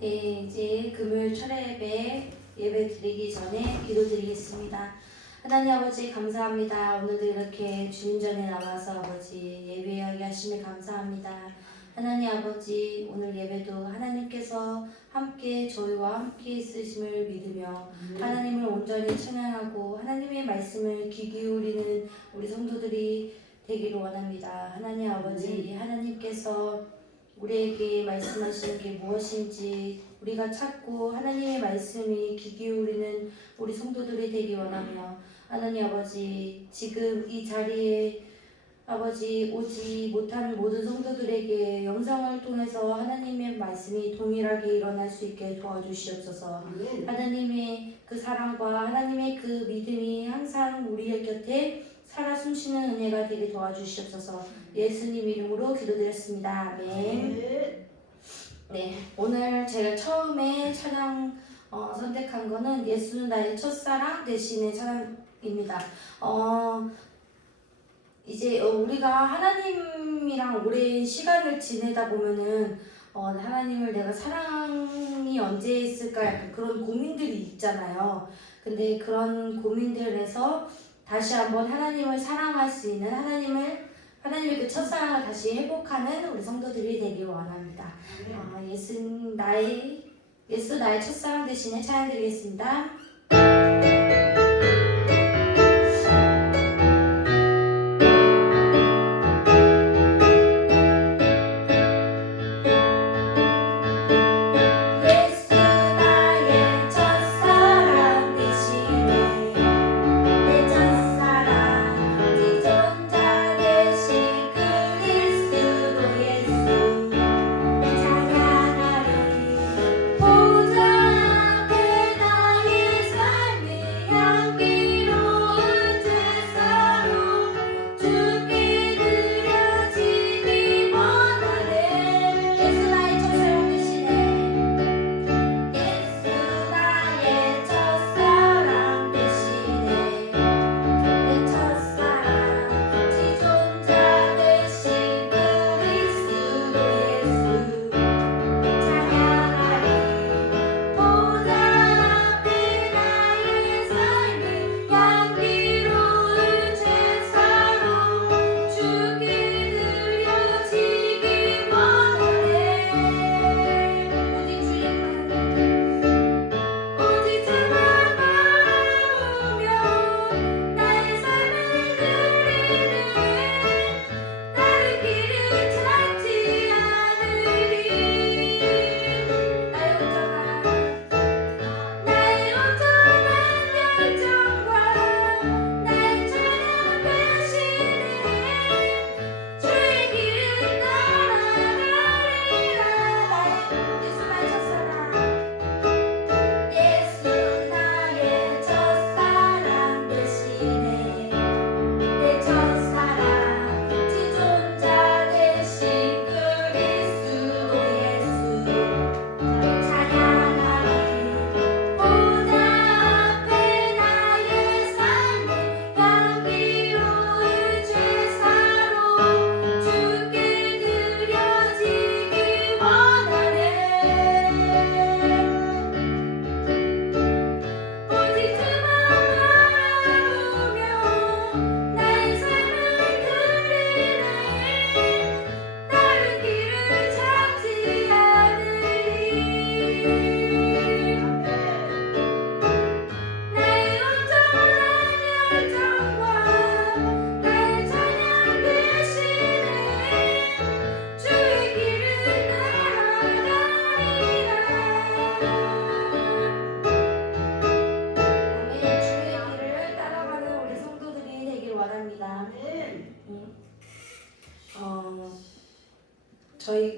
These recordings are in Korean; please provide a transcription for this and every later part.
네, 이제 금요일 철야 예배 드리기 전에 기도드리겠습니다. 하나님 아버지 감사합니다. 오늘도 이렇게 주님 전에 나와서 아버지 예배하게 하심에 감사합니다. 하나님 아버지 오늘 예배도 하나님께서 함께 저희와 함께 있으심을 믿으며 하나님을 온전히 찬양하고 하나님의 말씀을 귀 기울이는 우리 성도들이 되기를 원합니다. 하나님 아버지 하나님께서 우리에게 말씀하시는 게 무엇인지 우리가 찾고 하나님의 말씀이 귀 기울이는 우리 성도들이 되기 원하며 하나님 아버지 지금 이 자리에 아버지 오지 못하는 모든 성도들에게 영상을 통해서 하나님의 말씀이 동일하게 일어날 수 있게 도와주시옵소서. 하나님의 그 사랑과 하나님의 그 믿음이 항상 우리의 곁에 살아 숨쉬는 은혜가 되게 도와주시옵소서. 예수님 이름으로 기도드렸습니다. 아멘. 네, 오늘 제가 처음에 찬양 선택한 거는 예수는 나의 첫사랑 대신의 찬양입니다. 이제 우리가 하나님이랑 오랜 시간을 지내다 보면은 하나님을 내가 사랑이 언제 있을까 약간 그런 고민들이 있잖아요. 근데 그런 고민들에서 다시 한번 하나님을 사랑할 수 있는 하나님의 그 첫사랑을 다시 회복하는 우리 성도들이 되길 원합니다. 예수 나의 첫사랑 대신에 찬양 드리겠습니다.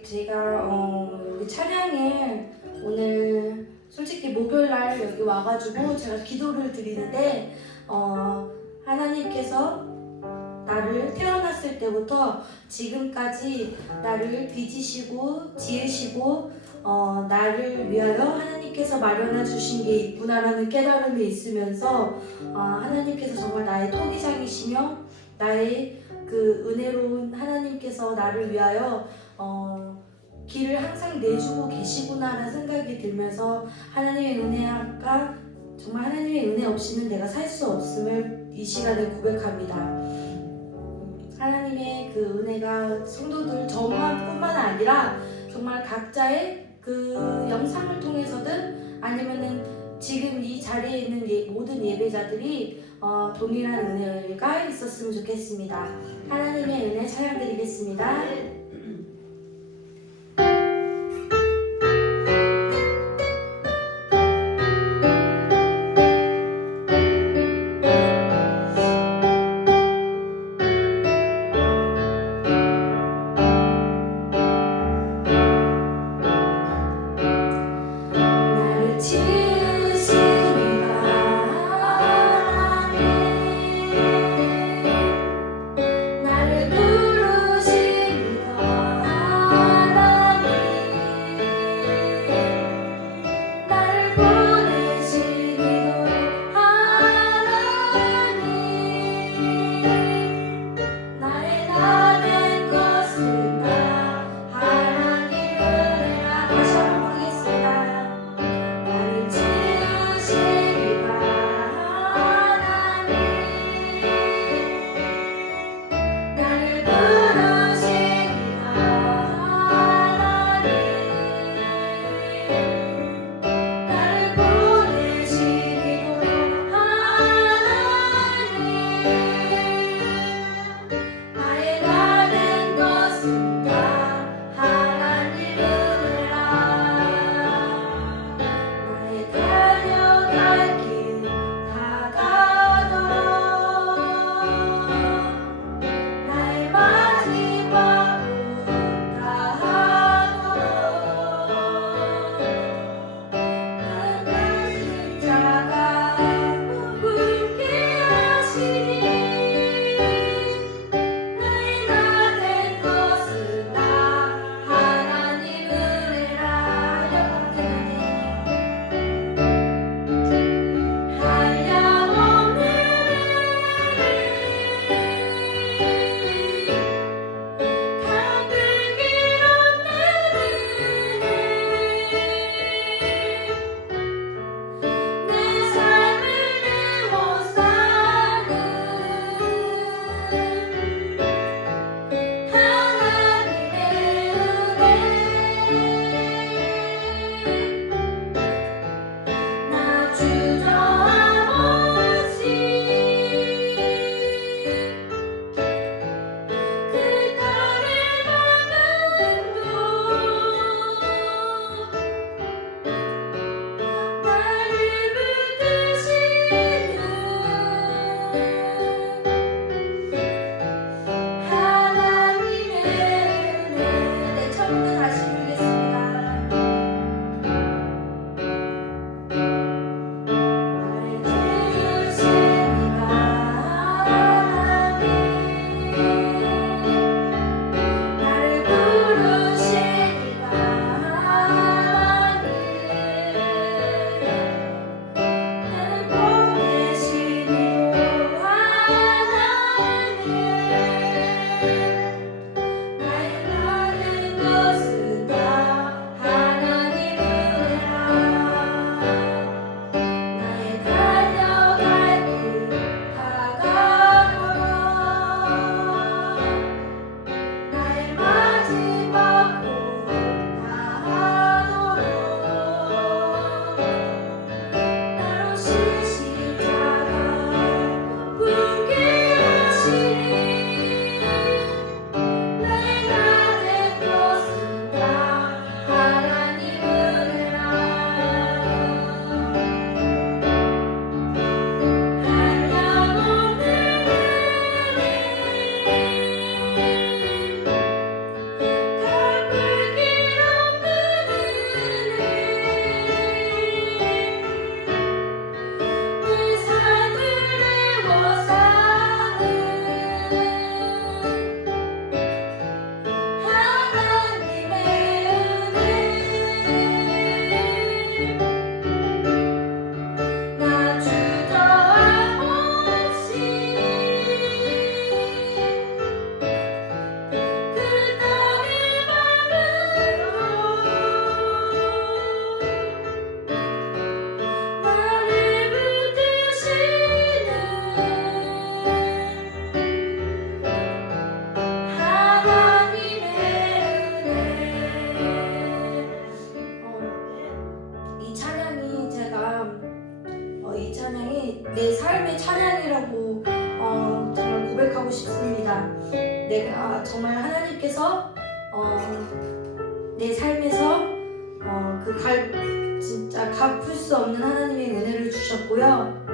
제가 우리 찬양을 오늘 솔직히 목요일날 여기 와가지고 제가 기도를 드리는데 하나님께서 나를 태어났을 때부터 지금까지 나를 빚으시고 지으시고 나를 위하여 하나님께서 마련해 주신 게 있구나라는 깨달음이 있으면서 하나님께서 정말 나의 토기장이시며 나의 그 은혜로운 하나님께서 나를 위하여 길을 항상 내주고 계시구나라는 생각이 들면서 하나님의 은혜가 정말 하나님의 은혜 없이는 내가 살 수 없음을 이 시간에 고백합니다. 하나님의 그 은혜가 성도들 저뿐만 아니라 정말 각자의 그 영상을 통해서든 아니면은 지금 이 자리에 있는 모든 예배자들이 동일한 은혜가 있었으면 좋겠습니다. 하나님의 은혜 찬양드리겠습니다. 나를 부르시니가 정말 하나님께서 내 삶에서 진짜 갚을 수 없는 하나님의 은혜를 주셨고요.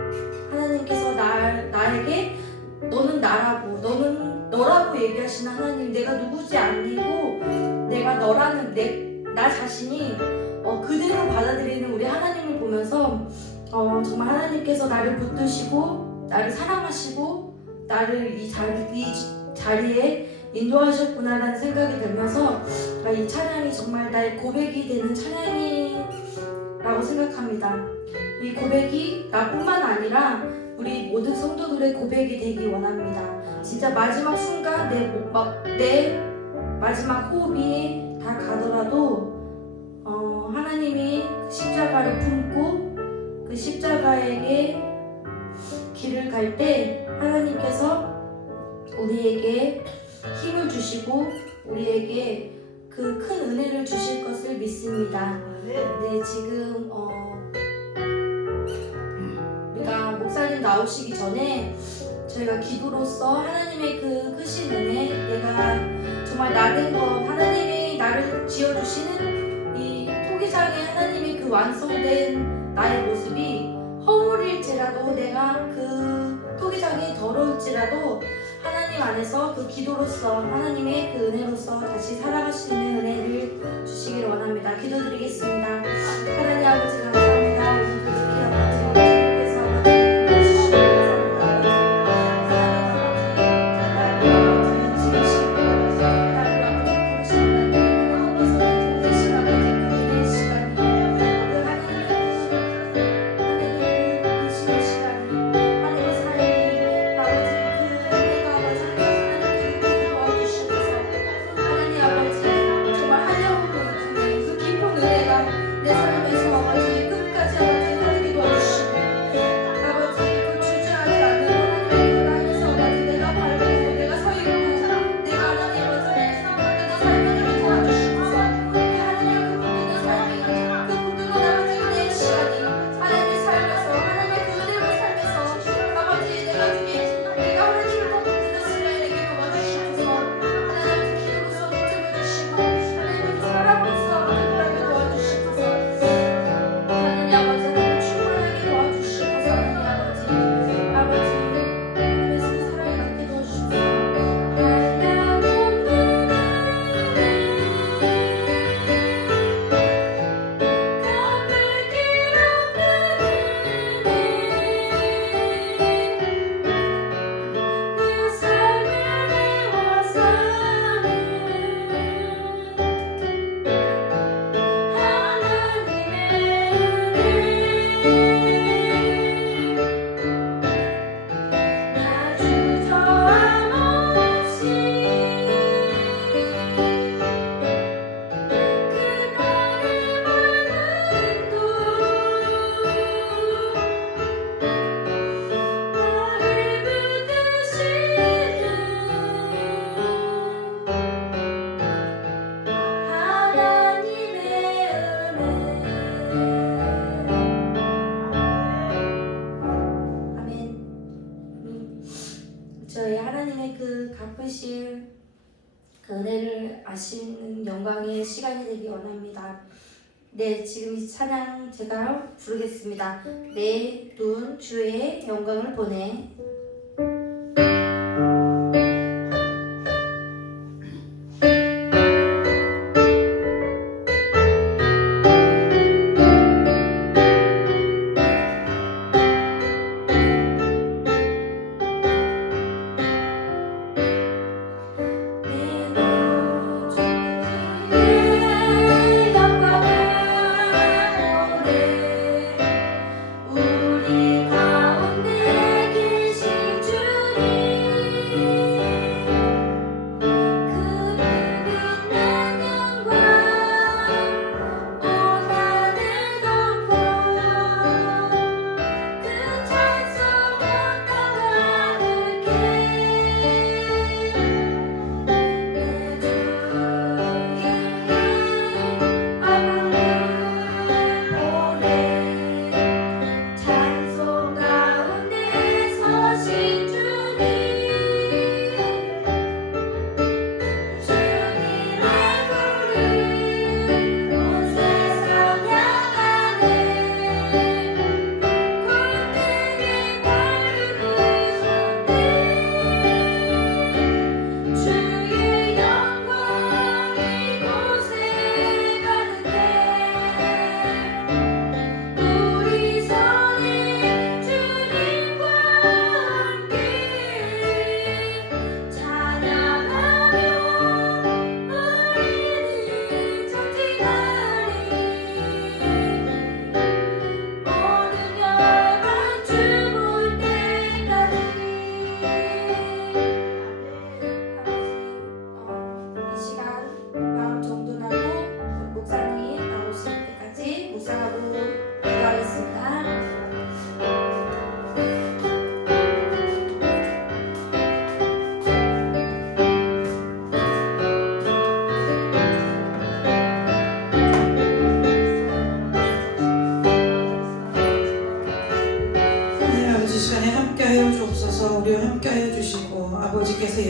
하나님께서 나에게 너는 나라고, 너는 너라고 얘기하시는 하나님, 내가 누구지 아니고 내가 너라는 나 자신이 그대로 받아들이는 우리 하나님을 보면서 정말 하나님께서 나를 붙드시고 나를 사랑하시고 나를 이 자리에 인도하셨구나라는 생각이 들면서 이 찬양이 정말 나의 고백이 되는 찬양이라고 생각합니다. 이 고백이 나뿐만 아니라 우리 모든 성도들의 고백이 되기 원합니다. 진짜 마지막 순간 내 마지막 호흡이 다 가더라도 하나님이 그 십자가를 품고 그 십자가에게 길을 갈 때 하나님께서 우리에게 힘을 주시고 우리에게 그 큰 은혜를 주실 것을 믿습니다. 네, 지금 우리가 목사님 나오시기 전에 저희가 기도로서 하나님의 그 크신 은혜, 내가 정말 나된 것, 하나님이 나를 지어주시는 이 토기장에 하나님의 그 완성된 나의 모습이 허물일지라도, 내가 그 토기장이 더러울지라도 하나님 안에서 그 기도로서 하나님의 그 은혜로서 다시 살아갈 수 있는 은혜를 주시기를 원합니다. 기도드리겠습니다. 하나님 아버지 감사합니다. 오늘도 이렇게 아버지 주님께서 저희 하나님의 그 갚으실 그 은혜를 아시는 영광의 시간이 되기 원합니다. 네, 지금 이 찬양 제가 부르겠습니다. 내 눈 주의 영광을 보내. 우리 가운데 계신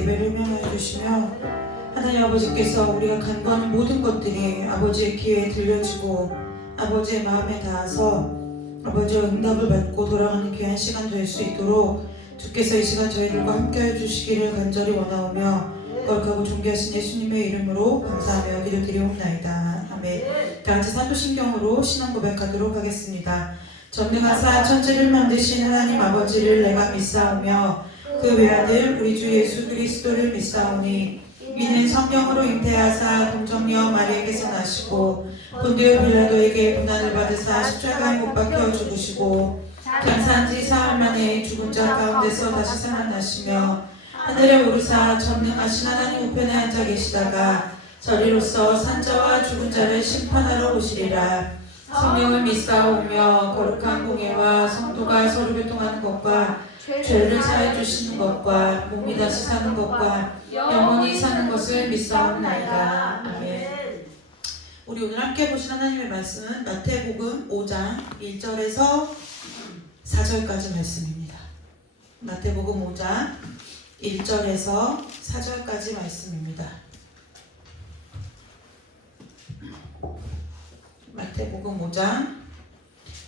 예배를 명하여 주시며 하나님 아버지께서 우리가 간구하는 모든 것들이 아버지의 귀에 들려지고 아버지의 마음에 닿아서 아버지의 응답을 받고 돌아가는 귀한 시간 될 수 있도록 주께서 이 시간 저희들과 함께해 주시기를 간절히 원하오며 거룩하고 존귀하신 예수님의 이름으로 감사하며 기도드리옵나이다. 아멘. 다같이 사도신경으로 신앙 고백하도록 하겠습니다. 전능하사 천지를 만드신 하나님 아버지를 내가 믿사오며 그 외아들 우리 주 예수 그리스도를 믿사오니 이는 성령으로 잉태하사 동정녀 마리아에게서 나시고 본디오 빌라도에게 고난을 받으사 십자가에 못 박혀 죽으시고 장사한 지 사흘 만에 죽은 자 가운데서 다시 살아나시며 하늘에 오르사 전능하신 하나님 우편에 앉아 계시다가 저리로서 산자와 죽은 자를 심판하러 오시리라. 성령을 믿사오며 거룩한 공예와 성도가 서로 교통하는 것과 죄를 사해 주시는 것과 몸이 다시 사는 것과 영원히 사는 것을 믿사옵나이다. 아멘. 우리 오늘 함께 보신 하나님의 말씀은 마태복음 5장 1절에서 4절까지 말씀입니다. 마태복음 5장 1절에서 4절까지 말씀입니다. 마태복음 5장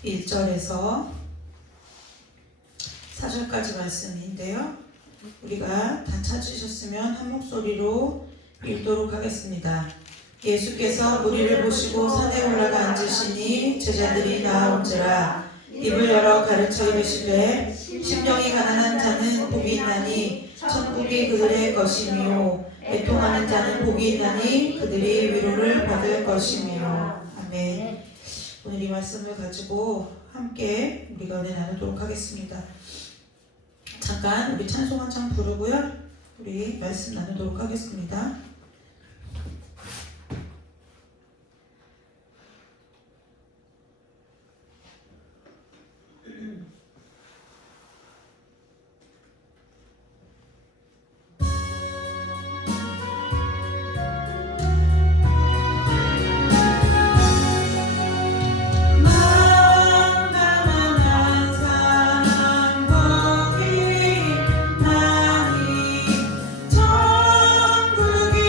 1절에서 4절까지 말씀인데요. 우리가 다 찾으셨으면 한 목소리로 읽도록 하겠습니다. 예수께서 무리를 보시고 산에 올라가 앉으시니 제자들이 나아온지라. 입을 열어 가르쳐 이르시되 심령이 가난한 자는 복이 있나니 천국이 그들의 것이며 애통하는 자는 복이 있나니 그들이 위로를 받을 것이며. 아멘. 오늘 이 말씀을 가지고 함께 우리가 은혜 나누도록 하겠습니다. 잠깐 우리 찬송 한 장 부르고요. 우리 말씀 나누도록 하겠습니다. 천국이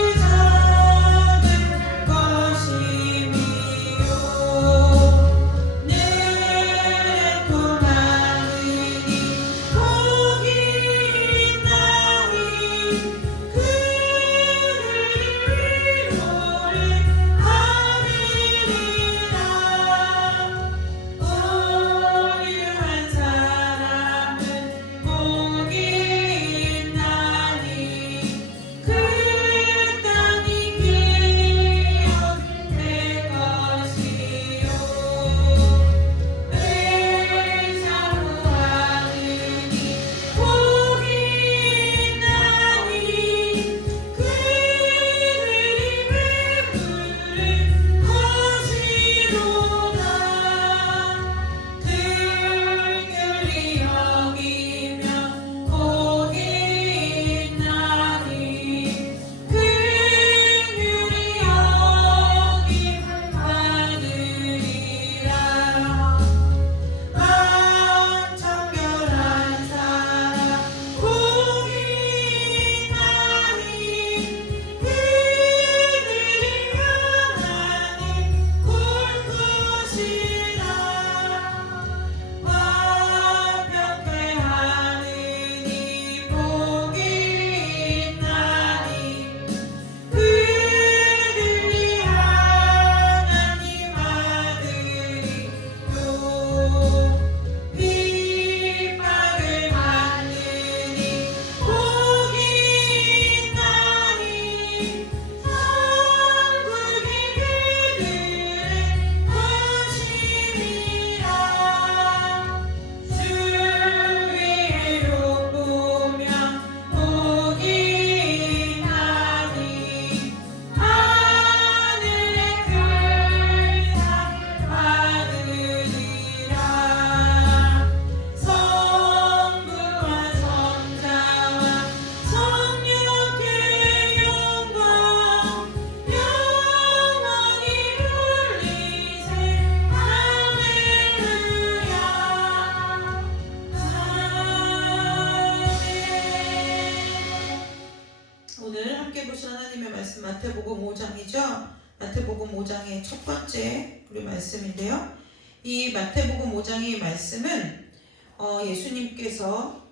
5장이죠. 마태복음 5장의 첫 번째 우리 말씀인데요. 이 마태복음 5장의 말씀은 예수님께서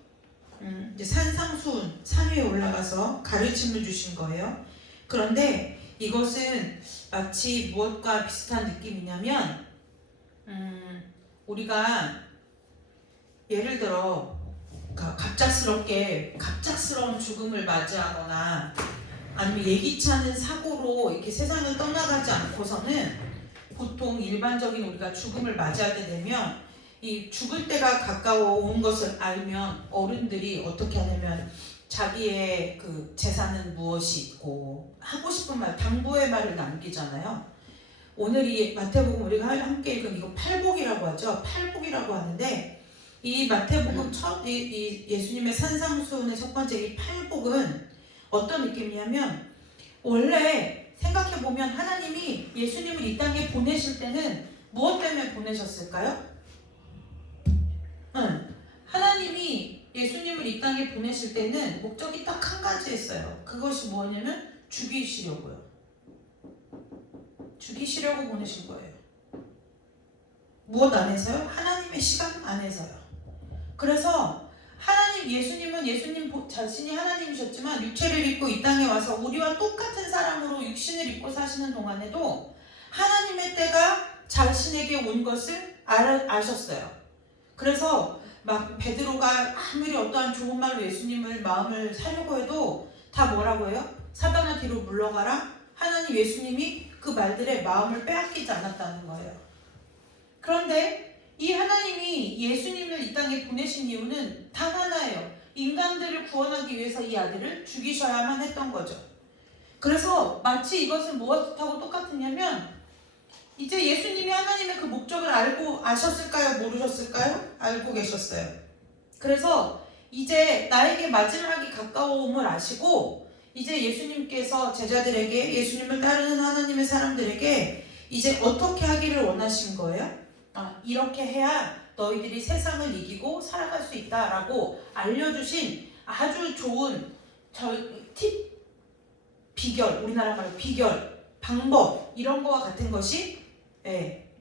이제 산상수훈 산 위에 올라가서 가르침을 주신 거예요. 그런데 이것은 마치 무엇과 비슷한 느낌이냐면 우리가 예를 들어 갑작스러운 죽음을 맞이하거나 아니면 예기치 않은 사고로 이렇게 세상을 떠나가지 않고서는 보통 일반적인 우리가 죽음을 맞이하게 되면 이 죽을 때가 가까워 온 것을 알면 어른들이 어떻게 하냐면 자기의 그 재산은 무엇이 있고 하고 싶은 말, 당부의 말을 남기잖아요. 오늘 이 마태복음 우리가 함께 읽은 이거 팔복이라고 하죠. 팔복이라고 하는데 이 마태복음 이 예수님의 산상수훈의 첫 번째 이 팔복은 어떤 느낌이냐면 원래 생각해보면 하나님이 예수님을 이 땅에 보내실 때는 무엇 때문에 보내셨을까요? 하나님이 예수님을 이 땅에 보내실 때는 목적이 딱 한 가지였어요. 그것이 뭐냐면 죽이시려고요. 죽이시려고 보내신 거예요. 무엇 안에서요? 하나님의 시간 안에서요. 그래서 예수님은 예수님 자신이 하나님이셨지만 육체를 입고 이 땅에 와서 우리와 똑같은 사람으로 육신을 입고 사시는 동안에도 하나님의 때가 자신에게 온 것을 아셨어요. 그래서 막 베드로가 아무리 어떠한 좋은 말로 예수님을 마음을 사려고 해도 다 뭐라고 해요? 사단아 뒤로 물러가라. 하나님 예수님이 그 말들의 마음을 빼앗기지 않았다는 거예요. 그런데 이 하나님이 예수님을 이 땅에 보내신 이유는 단 하나예요. 인간들을 구원하기 위해서 이 아들을 죽이셔야만 했던 거죠. 그래서 마치 이것은 무엇하고 똑같으냐면 이제 예수님이 하나님의 그 목적을 알고 아셨을까요? 모르셨을까요? 알고 계셨어요. 그래서 이제 나에게 마지막이 가까움을 아시고 이제 예수님께서 제자들에게 예수님을 따르는 하나님의 사람들에게 이제 어떻게 하기를 원하신 거예요? 이렇게 해야 너희들이 세상을 이기고 살아갈 수 있다라고 알려주신 아주 좋은 팁, 비결, 우리나라 말로 비결, 방법 이런 거와 같은 것이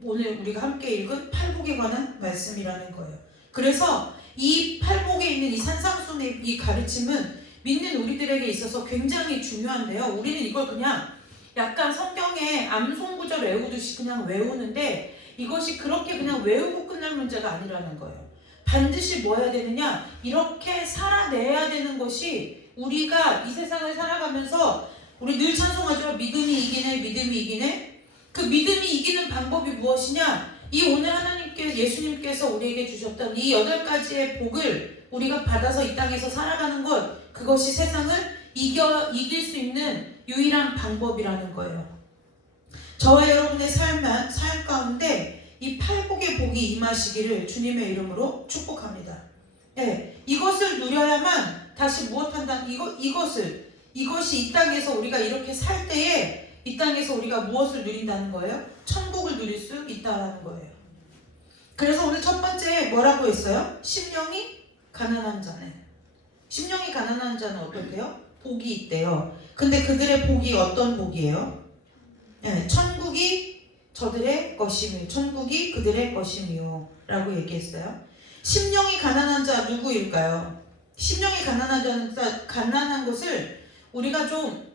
오늘 우리가 함께 읽은 팔복에 관한 말씀이라는 거예요. 그래서 이 팔복에 있는 이 산상수훈의 이 가르침은 믿는 우리들에게 있어서 굉장히 중요한데요. 우리는 이걸 그냥 약간 성경에 암송구절 외우듯이 그냥 외우는데 이것이 그렇게 그냥 외우고 끝날 문제가 아니라는 거예요. 반드시 뭐 해야 되느냐? 이렇게 살아내야 되는 것이 우리가 이 세상을 살아가면서 우리 늘 찬송하죠. 믿음이 이기네, 믿음이 이기네. 그 믿음이 이기는 방법이 무엇이냐? 이 오늘 예수님께서 우리에게 주셨던 이 8가지의 복을 우리가 받아서 이 땅에서 살아가는 것, 그것이 세상을 이길 수 있는 유일한 방법이라는 거예요. 저와 여러분의 삶 가운데 이 팔복의 복이 임하시기를 주님의 이름으로 축복합니다. 이것을 누려야만 다시 무엇한다? 이것이 이 땅에서 우리가 이렇게 살 때에 이 땅에서 우리가 무엇을 누린다는 거예요? 천국을 누릴 수 있다는 거예요. 그래서 오늘 첫 번째 뭐라고 했어요? 심령이 가난한 자네. 심령이 가난한 자는 어떨게요? 복이 있대요. 근데 그들의 복이 어떤 복이에요? 천국이 저들의 것이며 천국이 그들의 것이며 라고 얘기했어요. 심령이 가난한 자 누구일까요? 심령이 가난한 자는 가난한 것을 우리가 좀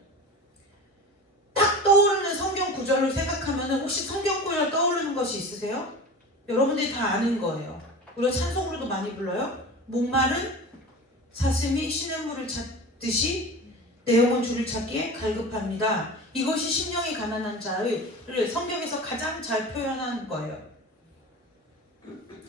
딱 떠오르는 성경 구절을 생각하면 혹시 성경 구절 떠오르는 것이 있으세요? 여러분들이 다 아는 거예요. 우리가 찬송으로도 많이 불러요. 목마른 사슴이 시냇물을 찾듯이 내 영혼 주를 찾기에 갈급합니다. 이것이 심령이 가난한 자를 성경에서 가장 잘 표현한 거예요.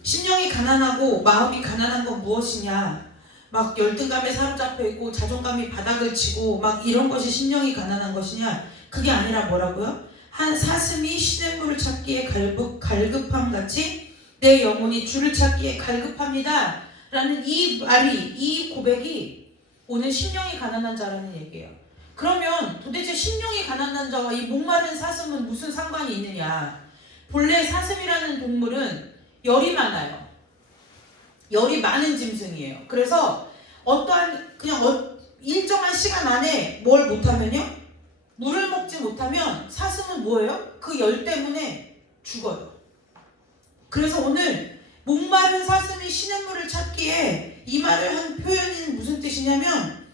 심령이 가난하고 마음이 가난한 건 무엇이냐? 막 열등감에 사로잡혀 있고 자존감이 바닥을 치고 막 이런 것이 심령이 가난한 것이냐? 그게 아니라 뭐라고요? 한 사슴이 시냇물을 찾기에 갈급함 같이 내 영혼이 주를 찾기에 갈급합니다. 라는 이 말이, 이 고백이 오늘 심령이 가난한 자라는 얘기예요. 그러면 도대체 심령이 가난한 자와 이 목마른 사슴은 무슨 상관이 있느냐? 본래 사슴이라는 동물은 열이 많아요. 열이 많은 짐승이에요. 그래서 어떠한 그냥 일정한 시간 안에 뭘 못하면요? 물을 먹지 못하면 사슴은 뭐예요? 그 열 때문에 죽어요. 그래서 오늘 목마른 사슴이 시냇물을 찾기에 이 말을 한 표현이 무슨 뜻이냐면,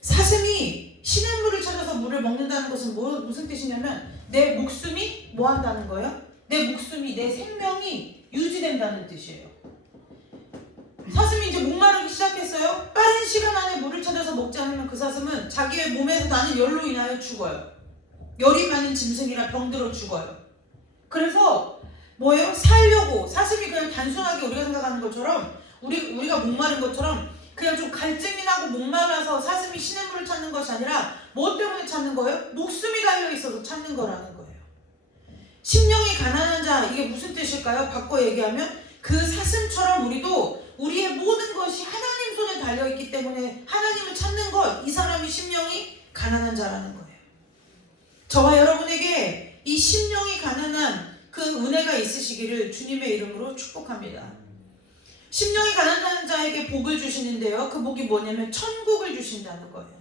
사슴이 시냇물을 찾아서 물을 먹는다는 것은 무슨 뜻이냐면 내 목숨이 뭐 한다는 거예요? 내 목숨이, 내 생명이 유지된다는 뜻이에요. 사슴이 이제 목마르기 시작했어요. 빠른 시간 안에 물을 찾아서 먹지 않으면 그 사슴은 자기의 몸에서 나는 열로 인하여 죽어요. 열이 많은 짐승이라 병들어 죽어요. 그래서 뭐예요? 살려고 사슴이 그냥 단순하게 우리가 생각하는 것처럼 우리가 목마른 것처럼 그냥 좀 갈증이 나고 목말라서 사슴이 시냇물을 찾는 것이 아니라 뭐 때문에 찾는 거예요? 목숨이 달려있어서 찾는 거라는 거예요. 심령이 가난한 자, 이게 무슨 뜻일까요? 바꿔 얘기하면 그 사슴처럼 우리도 우리의 모든 것이 하나님 손에 달려있기 때문에 하나님을 찾는 것, 이 사람이 심령이 가난한 자라는 거예요. 저와 여러분에게 이 심령이 가난한 그 은혜가 있으시기를 주님의 이름으로 축복합니다. 심령이 가난한 자에게 복을 주시는데요. 그 복이 뭐냐면 천국을 주신다는 거예요.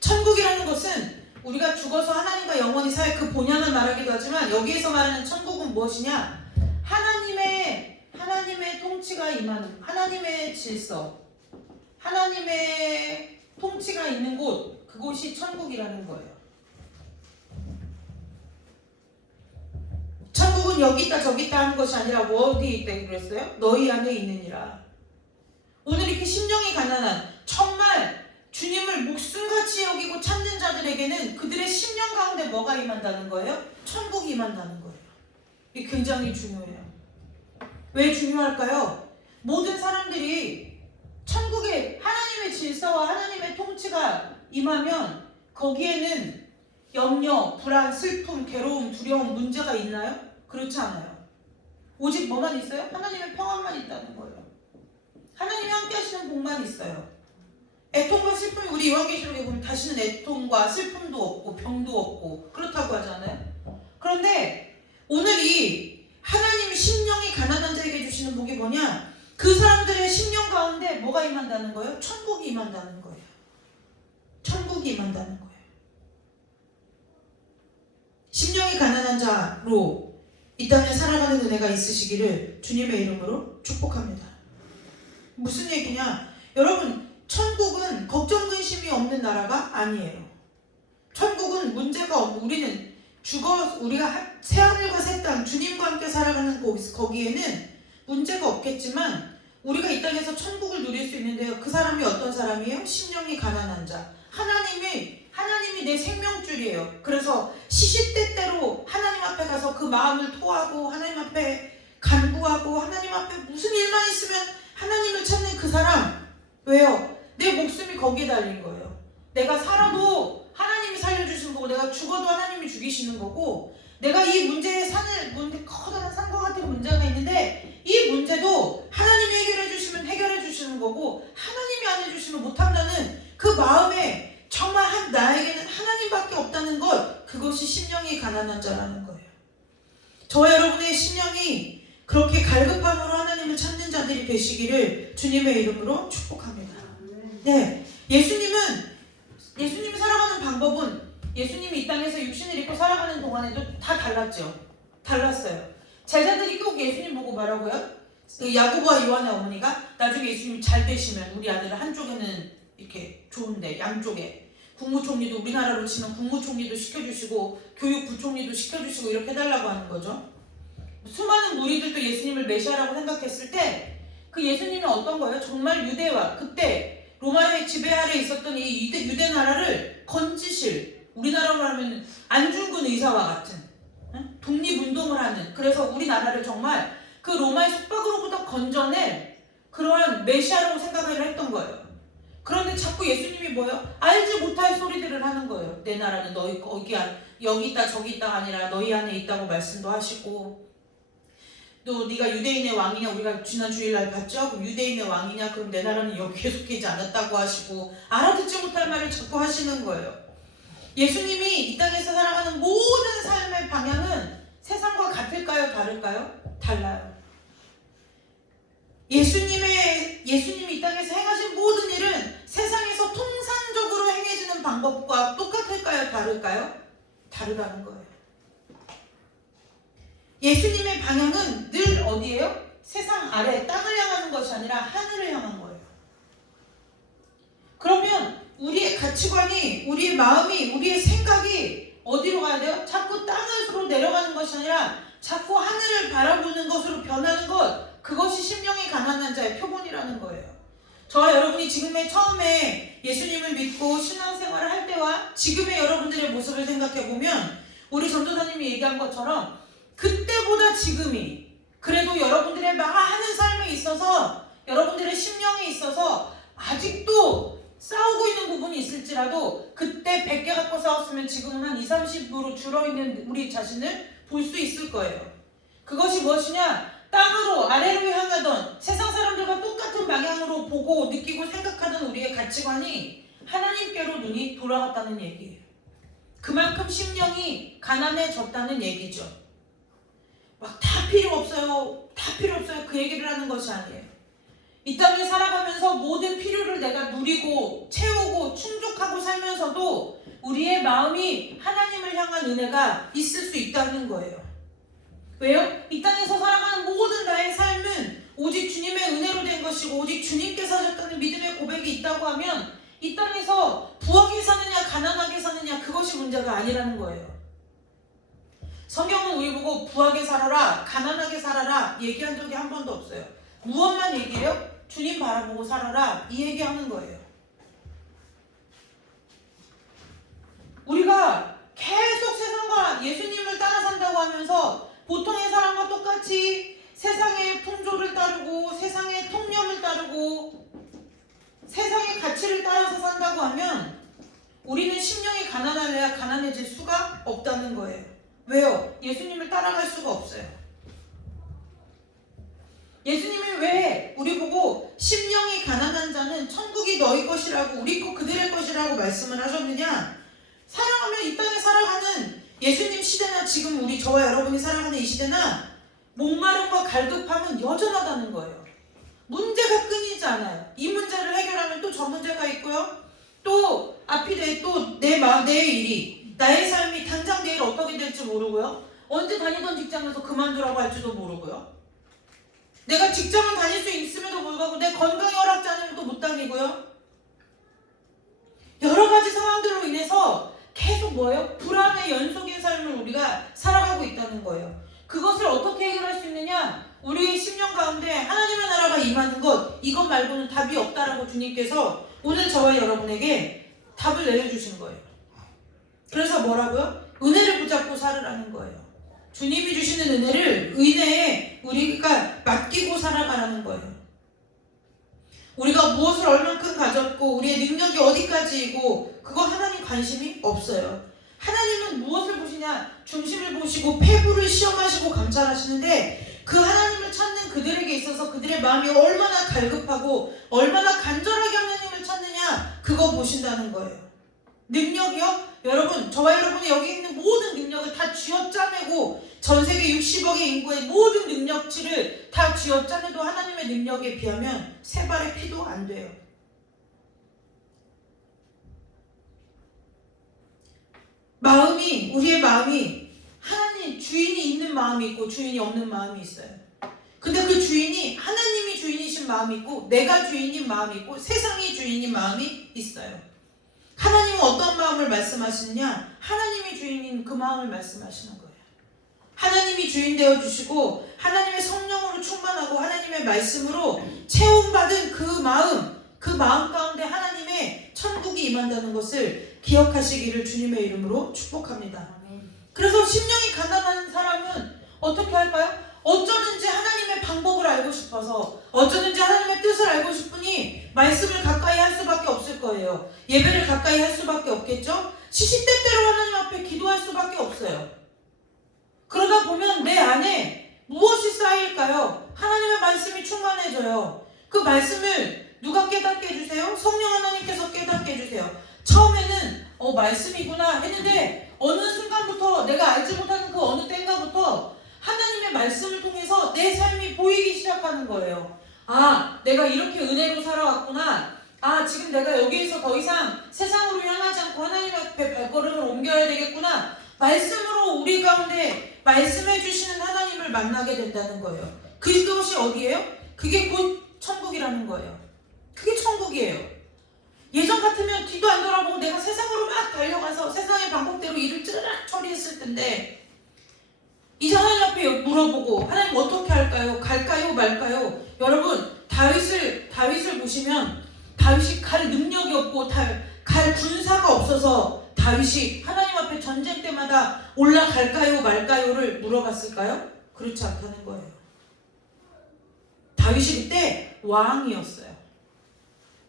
천국이라는 것은 우리가 죽어서 하나님과 영원히 살 그 본향을 말하기도 하지만, 여기에서 말하는 천국은 무엇이냐? 하나님의 통치가 임하는, 하나님의 질서, 하나님의 통치가 있는 곳, 그곳이 천국이라는 거예요. 천국은 여기 있다 저기 있다 하는 것이 아니라 어디에 있다 그랬어요? 너희 안에 있느니라. 오늘 이렇게 심령이 가난한, 정말 주님을 목숨같이 여기고 찾는 자들에게는 그들의 심령 가운데 뭐가 임한다는 거예요? 천국이 임한다는 거예요. 이게 굉장히 중요해요. 왜 중요할까요? 모든 사람들이 천국에 하나님의 질서와 하나님의 통치가 임하면 거기에는 염려, 불안, 슬픔, 괴로움, 두려움, 문제가 있나요? 그렇지 않아요. 오직 뭐만 있어요? 하나님의 평안만 있다는 거예요. 하나님이 함께 하시는 복만 있어요. 애통과 슬픔이, 우리 요한계시록에 보면 다시는 애통과 슬픔도 없고 병도 없고 그렇다고 하잖아요. 그런데 오늘 이 하나님이 심령이 가난한 자에게 주시는 복이 뭐냐? 그 사람들의 심령 가운데 뭐가 임한다는 거예요? 천국이 임한다는 거예요. 천국이 임한다는 거예요. 심령이 가난한 자로 이 땅에 살아가는 은혜가 있으시기를 주님의 이름으로 축복합니다. 무슨 얘기냐? 여러분, 천국은 걱정 근심이 없는 나라가 아니에요. 천국은 문제가 없는, 우리는 우리가 새하늘과 새 땅, 주님과 함께 살아가는 거기에는 문제가 없겠지만 우리가 이 땅에서 천국을 누릴 수 있는데요. 그 사람이 어떤 사람이에요? 심령이 가난한 자. 하나님이 내 생명줄이에요. 그래서 시시때때로 하나님 앞에 가서 그 마음을 토하고 하나님 앞에 간구하고 하나님 앞에 무슨 일만 있으면 하나님을 찾는 그 사람. 왜요? 내 목숨이 거기에 달린 거예요. 내가 살아도 하나님이 살려주시는 거고, 내가 죽어도 하나님이 죽이시는 거고, 내가 이 문제에 커다란 산과 같은 문제가 있는데 이 문제도 하나님이 해결해 주시면 해결해 주시는 거고, 하나님이 안 해주시면 못한다는 그 마음에 정말 나에게는 하나님밖에 없다는 것, 그것이 심령이 가난한 자라는 거예요. 저와 여러분의 심령이 그렇게 갈급함으로 하나님을 찾는 자들이 되시기를 주님의 이름으로 축복합니다. 네, 예수님이 살아가는 방법은, 예수님이 이 땅에서 육신을 입고 살아가는 동안에도 다 달랐죠. 달랐어요. 제자들이 꼭 예수님 보고 뭐라고요? 야고보와 요한의 어머니가 나중에 예수님이 잘 되시면 우리 아들을 한쪽에는 이렇게 좋은데 양쪽에 국무총리도, 우리나라로 치면 국무총리도 시켜주시고 교육부총리도 시켜주시고 이렇게 해달라고 하는 거죠. 수많은 무리들도 예수님을 메시아라고 생각했을 때 그 예수님은 어떤 거예요? 정말 유대와 그때 로마의 지배 아래 있었던 이 유대 나라를 건지실, 우리나라로 하면 안중근 의사와 같은 독립운동을 하는, 그래서 우리나라를 정말 그 로마의 속박으로부터 건져낼 그러한 메시아라고 생각을 했던 거예요. 그런데 자꾸 예수님이 뭐예요? 알지 못할 소리들을 하는 거예요. 내 나라는 너희 여기 있다 저기 있다가 아니라 너희 안에 있다고 말씀도 하시고, 또 네가 유대인의 왕이냐, 우리가 지난 주일날 봤죠? 그럼 유대인의 왕이냐, 그럼 내 나라는 여기에 속하지 않았다고 하시고, 알아듣지 못할 말을 자꾸 하시는 거예요. 예수님이 이 땅에서 살아가는 모든 삶의 방향은 세상과 같을까요? 다를까요? 달라요. 예수님이 이 땅에서 행하신 모든 일은 세상에서 통상적으로 행해지는 살아가는 방법과 똑같을까요? 다를까요? 다르다는 거예요. 예수님의 방향은 늘 어디예요? 세상 아래 땅을 향하는 것이 아니라 하늘을 향한 거예요. 그러면 우리의 가치관이, 우리의 마음이, 우리의 생각이 어디로 가야 돼요? 자꾸 땅으로 내려가는 것이 아니라 자꾸 하늘을 바라보는 것으로 변하는 것, 그것이 심령이 가난한 자의 표본이라는 거예요. 저와 여러분이 지금의 처음에 예수님을 믿고 신앙생활을 할 때와 지금의 여러분들의 모습을 생각해보면 우리 전도사님이 얘기한 것처럼 그때보다 지금이, 그래도 여러분들의 많은 삶에 있어서, 여러분들의 심령에 있어서 아직도 싸우고 있는 부분이 있을지라도 그때 100개 갖고 싸웠으면 지금은 한 20, 30으로 줄어있는 우리 자신을 볼 수 있을 거예요. 그것이 무엇이냐? 땅으로 아래로 향하던 세상 사람들과 똑같은 방향으로 보고 느끼고 생각하던 우리의 가치관이 하나님께로 눈이 돌아갔다는 얘기예요. 그만큼 심령이 가난해졌다는 얘기죠. 막 다 필요 없어요. 다 필요 없어요. 그 얘기를 하는 것이 아니에요. 이 땅에 살아가면서 모든 필요를 내가 누리고 채우고 충족하고 살면서도 우리의 마음이 하나님을 향한 은혜가 있을 수 있다는 거예요. 왜요? 이 땅에서 살아가는 모든 나의 삶은 오직 주님의 은혜로 된 것이고 오직 주님께서 하셨다는 믿음의 고백이 있다고 하면 이 땅에서 부하게 사느냐 가난하게 사느냐 그것이 문제가 아니라는 거예요. 성경은 우리 보고 부하게 살아라, 가난하게 살아라 얘기한 적이 한 번도 없어요. 무엇만 얘기해요? 주님 바라보고 살아라 이 얘기하는 거예요. 우리가 계속 세상과 예수님을 따라 산다고 하면서 보통의 사람과 똑같이 세상의 풍조를 따르고 세상의 통념을 따르고 세상의 가치를 따라서 산다고 하면 우리는 심령이 가난할래야 가난해질 수가 없다는 거예요. 왜요? 예수님을 따라갈 수가 없어요. 예수님이 왜 우리 보고 심령이 가난한 자는 천국이 너희 것이라고 우리 것 그들의 것이라고 말씀을 하셨느냐? 살아가면 이 땅에 살아가는 예수님 시대나 지금 우리 저와 여러분이 살아가는 이 시대나 목마름과 갈급함은 여전하다는 거예요. 문제가 끊이지 않아요. 이 문제를 해결하면 또 저 문제가 있고요. 또 앞이 돼 또 내 일이 나의 삶이 당장 내일 어떻게 될지 모르고요. 언제 다니던 직장에서 그만두라고 할지도 모르고요. 내가 직장을 다닐 수 있음에도 불구하고 내 건강이 허락지 않으면 또 못 다니고요. 여러 가지 상황들로 인해서 계속 뭐예요? 불안의 연속인 삶을 우리가 살아가고 있다는 거예요. 그것을 어떻게 해결할 수 있느냐? 우리의 심령 가운데 하나님의 나라가 임하는 것, 이것 말고는 답이 없다라고 주님께서 오늘 저와 여러분에게 답을 내려주신 거예요. 그래서 뭐라고요? 은혜를 붙잡고 살으라는 거예요. 주님이 주시는 은혜에 우리가 맡기고 살아가라는 거예요. 우리가 무엇을 얼만큼 가졌고 우리의 능력이 어디까지이고 그거 하나님 관심이 없어요. 하나님은 무엇을 보시냐? 중심을 보시고 폐부를 시험하시고 감찰하시는데 그 하나님을 찾는 그들에게 있어서 그들의 마음이 얼마나 갈급하고 얼마나 간절하게 하나님을 찾느냐 그거 보신다는 거예요. 능력이요? 여러분, 저와 여러분이 여기 있는 모든 능력을 다 쥐어짜내고 전 세계 60억의 인구의 모든 능력치를 다 쥐어짜내도 하나님의 능력에 비하면 세 발의 피도 안 돼요. 우리의 마음이 하나님 주인이 있는 마음이 있고 주인이 없는 마음이 있어요. 근데 그 주인이 하나님이 주인이신 마음이 있고 내가 주인인 마음이 있고 세상이 주인인 마음이 있어요. 하나님은 어떤 마음을 말씀하시느냐? 하나님이 주인인 그 마음을 말씀하시는 거예요. 하나님이 주인 되어주시고 하나님의 성령으로 충만하고 하나님의 말씀으로 채움받은 그 마음 가운데 하나님의 천국이 임한다는 것을 기억하시기를 주님의 이름으로 축복합니다. 그래서 심령이 가난한 사람은 어떻게 할까요? 어쩌든지 하나님의 방법을 알고 싶어서 어쩌든지 하나님의 뜻을 알고 싶으니 말씀을 가까이 할 수밖에 없을 거예요. 예배를 가까이 할 수밖에 없겠죠? 시시때때로 하나님 앞에 기도할 수밖에 없어요. 그러다 보면 내 안에 무엇이 쌓일까요? 하나님의 말씀이 충만해져요. 그 말씀을 누가 깨닫게 해주세요? 성령 하나님께서 깨닫게 해주세요. 처음에는 말씀이구나 했는데 어느 순간부터 내가 알지 못하는 그 어느 때인가부터 하나님의 말씀을 통해서 내 삶이 보이기 시작하는 거예요. 아, 내가 이렇게 은혜로 살아왔구나. 아, 지금 내가 여기에서 더 이상 세상으로 향하지 않고 하나님 앞에 발걸음을 옮겨야 되겠구나. 말씀으로 우리 가운데 말씀해 주시는 하나님을 만나게 된다는 거예요. 그것이 어디예요? 그게 곧 천국이라는 거예요. 그게 천국이에요. 예전 같으면 뒤도 안 돌아보고 내가 세상으로 막 달려가서 세상의 방법대로 일을 찌르락 처리했을 텐데, 이제 하나님 앞에 물어보고 하나님 어떻게 할까요? 갈까요? 말까요? 여러분, 다윗을 보시면 다윗이 갈 능력이 없고 갈 군사가 없어서 다윗이 하나님 앞에 전쟁 때마다 올라갈까요? 말까요를 물어봤을까요? 그렇지 않다는 거예요. 다윗이 그때 왕이었어요.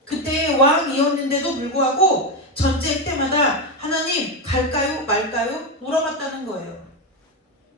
그때 왕이었는데도 불구하고 전쟁 때마다 하나님 갈까요? 말까요? 물어봤다는 거예요.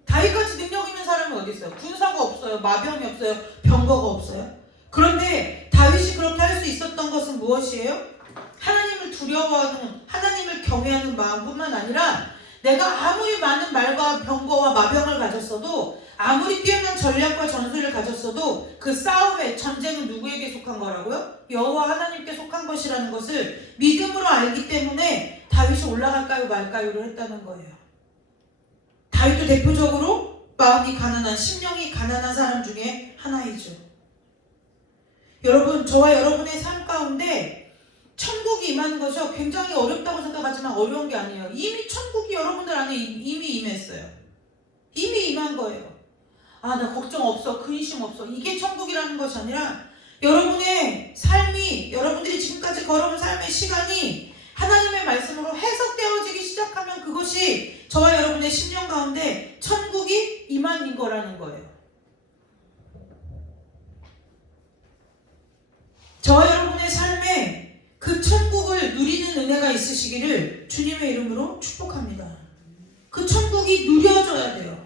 다윗같이 능력 있는 사람이 어디 있어요? 군사가 없어요. 마병이 없어요. 병거가 없어요. 그런데 다윗이 그렇게 할 수 있었던 것은 무엇이에요? 하나님을 두려워하는, 하나님을 경외하는 마음뿐만 아니라 내가 아무리 많은 말과 병거와 마병을 가졌어도, 아무리 뛰어난 전략과 전술을 가졌어도 그 싸움의 전쟁은 누구에게 속한 거라고요? 여호와 하나님께 속한 것이라는 것을 믿음으로 알기 때문에 다윗이 올라갈까요 말까요를 했다는 거예요. 다윗도 대표적으로 마음이 가난한, 심령이 가난한 사람 중에 하나이죠. 여러분, 저와 여러분의 삶 가운데 천국이 임하는 것이 굉장히 어렵다고 생각하지만 어려운 게 아니에요. 이미 천국이 여러분들 안에 이미 임했어요. 이미 임한 거예요. 아, 나 걱정 없어, 근심 없어, 이게 천국이라는 것이 아니라 여러분의 삶이, 여러분들이 지금까지 걸어온 삶의 시간이 하나님의 말씀으로 해석되어지기 시작하면 그것이 저와 여러분의 심령 가운데 천국이 임한 거라는 거예요. 저와 여러분의 삶에 그 천국을 누리는 은혜가 있으시기를 주님의 이름으로 축복합니다. 그 천국이 누려져야 돼요.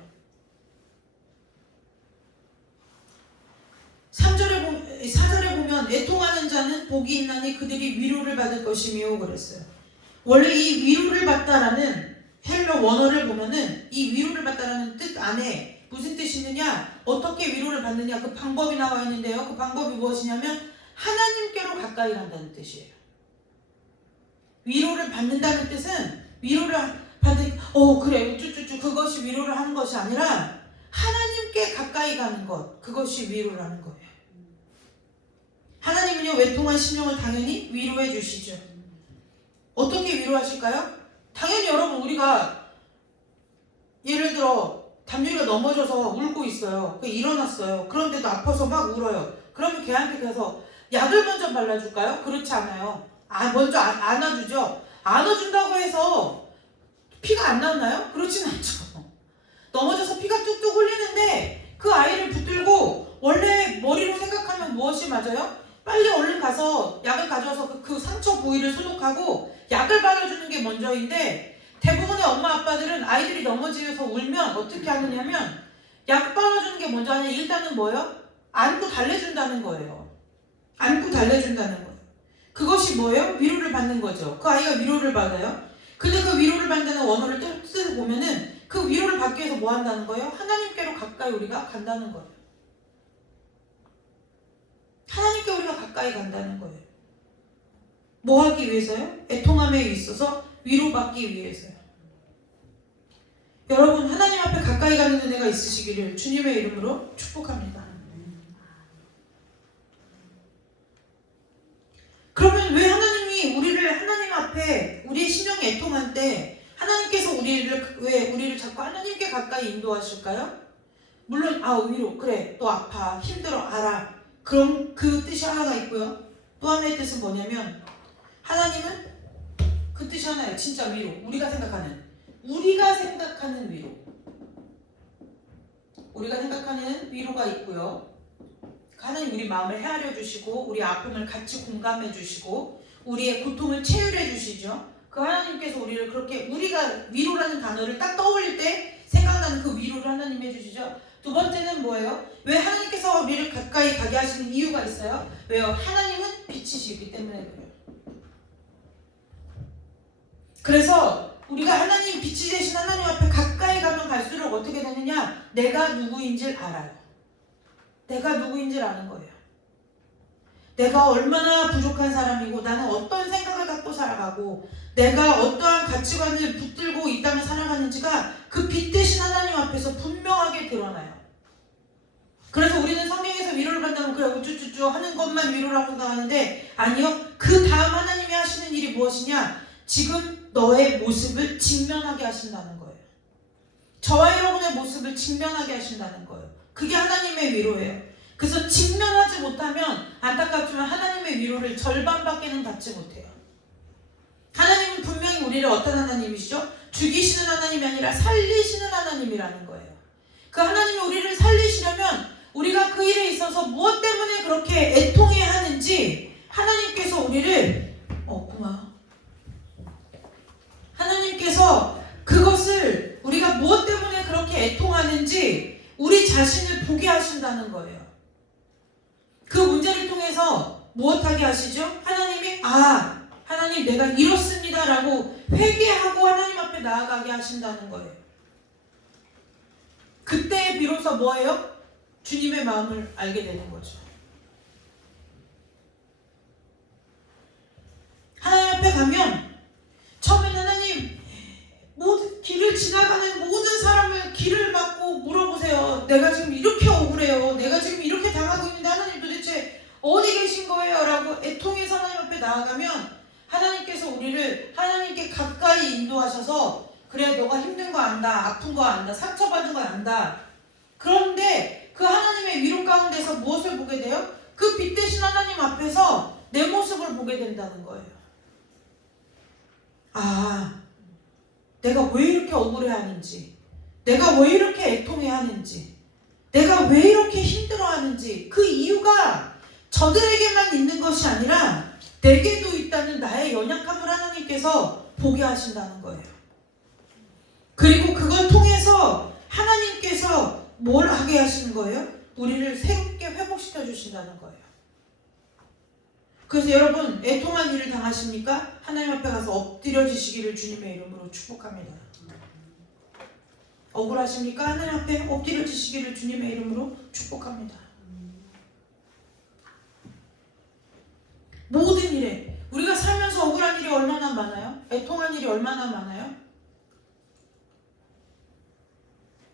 4절에 보면 애통하는 자는 복이 있나니 그들이 위로를 받을 것이며 그랬어요. 원래 이 위로를 받다라는 헬러 원어를 보면은 이 위로를 받다라는 뜻 안에 무슨 뜻이 있느냐, 어떻게 위로를 받느냐, 그 방법이 나와 있는데요. 그 방법이 무엇이냐면 하나님께로 가까이 간다는 뜻이에요. 위로를 받는다는 뜻은 위로를 받는, 그래 우쭈쭈쭈 그것이 위로를 하는 것이 아니라 하나님께 가까이 가는 것, 그것이 위로를 하는 거예요. 하나님은요, 외통한 심령을 당연히 위로해 주시죠. 어떻게 위로하실까요? 당연히 여러분, 우리가 예를 들어 담요가 넘어져서 울고 있어요. 일어났어요. 그런데도 아파서 막 울어요. 그러면 걔한테 가서 약을 먼저 발라줄까요? 그렇지 않아요. 먼저 안아주죠. 안아준다고 해서 피가 안 났나요? 그렇진 않죠. 넘어져서 피가 뚝뚝 흘리는데 그 아이를 붙들고, 원래 머리로 생각하면 무엇이 맞아요? 빨리 얼른 가서 약을 가져와서 그 상처 부위를 소독하고 약을 발라주는 게 먼저인데, 대부분의 엄마 아빠들은 아이들이 넘어지면서 울면 어떻게 하느냐면 약 발라주는 게 먼저 아니라 일단은 뭐예요? 안고 달래준다는 거예요. 안고 달래준다는 거예요. 그것이 뭐예요? 위로를 받는 거죠. 그 아이가 위로를 받아요. 근데 그 위로를 받는 원어를 뜻을 보면은 그 위로를 받기 위해서 뭐 한다는 거예요? 하나님께로 가까이 우리가 간다는 거예요. 하나님께 우리가 가까이 간다는 거예요. 뭐 하기 위해서요? 애통함에 있어서 위로받기 위해서요. 여러분, 하나님 앞에 가까이 가는 은혜가 있으시기를 주님의 이름으로 축복합니다. 그러면 왜 하나님이 우리를 하나님 앞에, 우리의 심령이 애통할 때 하나님께서 왜 우리를 자꾸 하나님께 가까이 인도하실까요? 물론 위로, 그래, 또 아파, 힘들어, 알아. 그럼 그 뜻이 하나가 있고요. 또 하나의 뜻은 뭐냐면, 하나님은 그 뜻이 하나예요. 진짜 위로. 우리가 생각하는 위로. 우리가 생각하는 위로가 있고요. 하나님 우리 마음을 헤아려 주시고, 우리 아픔을 같이 공감해 주시고, 우리의 고통을 체휼해 주시죠. 그 하나님께서 우리를 그렇게, 우리가 위로라는 단어를 딱 떠올릴 때 생각나는 그 위로를 하나님 해주시죠. 두 번째는 뭐예요? 왜 하나님께서 우리를 가까이 가게 하시는 이유가 있어요. 왜요? 하나님은 빛이시기 때문에 그래요. 그래서 우리가 하나님, 빛이 되신 하나님 앞에 가까이 가면 갈수록 어떻게 되느냐? 내가 누구인지를 알아요. 내가 누구인지를 아는 거예요. 내가 얼마나 부족한 사람이고 나는 어떤 생각을 갖고 살아가고 내가 어떠한 가치관을 붙들고 이 땅을 살아가는지가 그 빛 대신 하나님 앞에서 분명하게 드러나요. 그래서 우리는 성경에서 위로를 받다면 그래 우쭈쭈쭈 하는 것만 위로라고 생각하는데 아니요. 그 다음 하나님이 하시는 일이 무엇이냐? 지금 너의 모습을 직면하게 하신다는 거예요. 저와 여러분의 모습을 직면하게 하신다는 거예요. 그게 하나님의 위로예요. 그래서 직면하지 못하면 안타깝지만 하나님의 위로를 절반밖에는 받지 못해요. 하나님은 분명히 우리를 어떤 하나님이시죠? 죽이시는 하나님이 아니라 살리시는 하나님이라는 거예요. 그 하나님이 우리를 살리시려면 우리가 그 일에 있어서 무엇 때문에 그렇게 애통해야 하는지 하나님께서 우리를 하나님께서 그것을 우리가 무엇 때문에 그렇게 애통하는지 우리 자신을 보게 하신다는 거예요. 그 문제를 통해서 무엇하게 하시죠? 하나님이 하나님 내가 이렇습니다 라고 회개하고 하나님 앞에 나아가게 하신다는 거예요. 그때 비로소 뭐예요? 주님의 마음을 알게 되는 거죠. 하나님 앞에 가면 처음에는 하나님 모든 길을 지나가는 모든 사람을 길을 막고 물어보세요. 내가 지금 이렇게 억울해요. 내가 지금 이렇게 당하고 있는데 하나님 도대체 어디 계신 거예요? 라고 애통해서 하나님 앞에 나아가면 하나님께서 우리를 하나님께 가까이 인도하셔서 그래 너가 힘든 거 안다. 아픈 거 안다. 상처받은 거 안다. 그런데 그 하나님의 위로 가운데서 무엇을 보게 돼요? 그 빛 대신 하나님 앞에서 내 모습을 보게 된다는 거예요. 내가 왜 이렇게 억울해하는지, 내가 왜 이렇게 애통해하는지, 내가 왜 이렇게 힘들어하는지 그 이유가 저들에게만 있는 것이 아니라 내게도 있다는 나의 연약함을 하나님께서 보게 하신다는 거예요. 그리고 그걸 통해서 하나님께서 뭘 하게 하시는 거예요? 우리를 새롭게 회복시켜 주신다는 거예요. 그래서 여러분 애통한 일을 당하십니까? 하나님 앞에 가서 엎드려지시기를 주님의 이름으로 축복합니다. 억울하십니까? 하나님 앞에 엎드려지시기를 주님의 이름으로 축복합니다. 모든 일에 우리가 살면서 억울한 일이 얼마나 많아요? 애통한 일이 얼마나 많아요?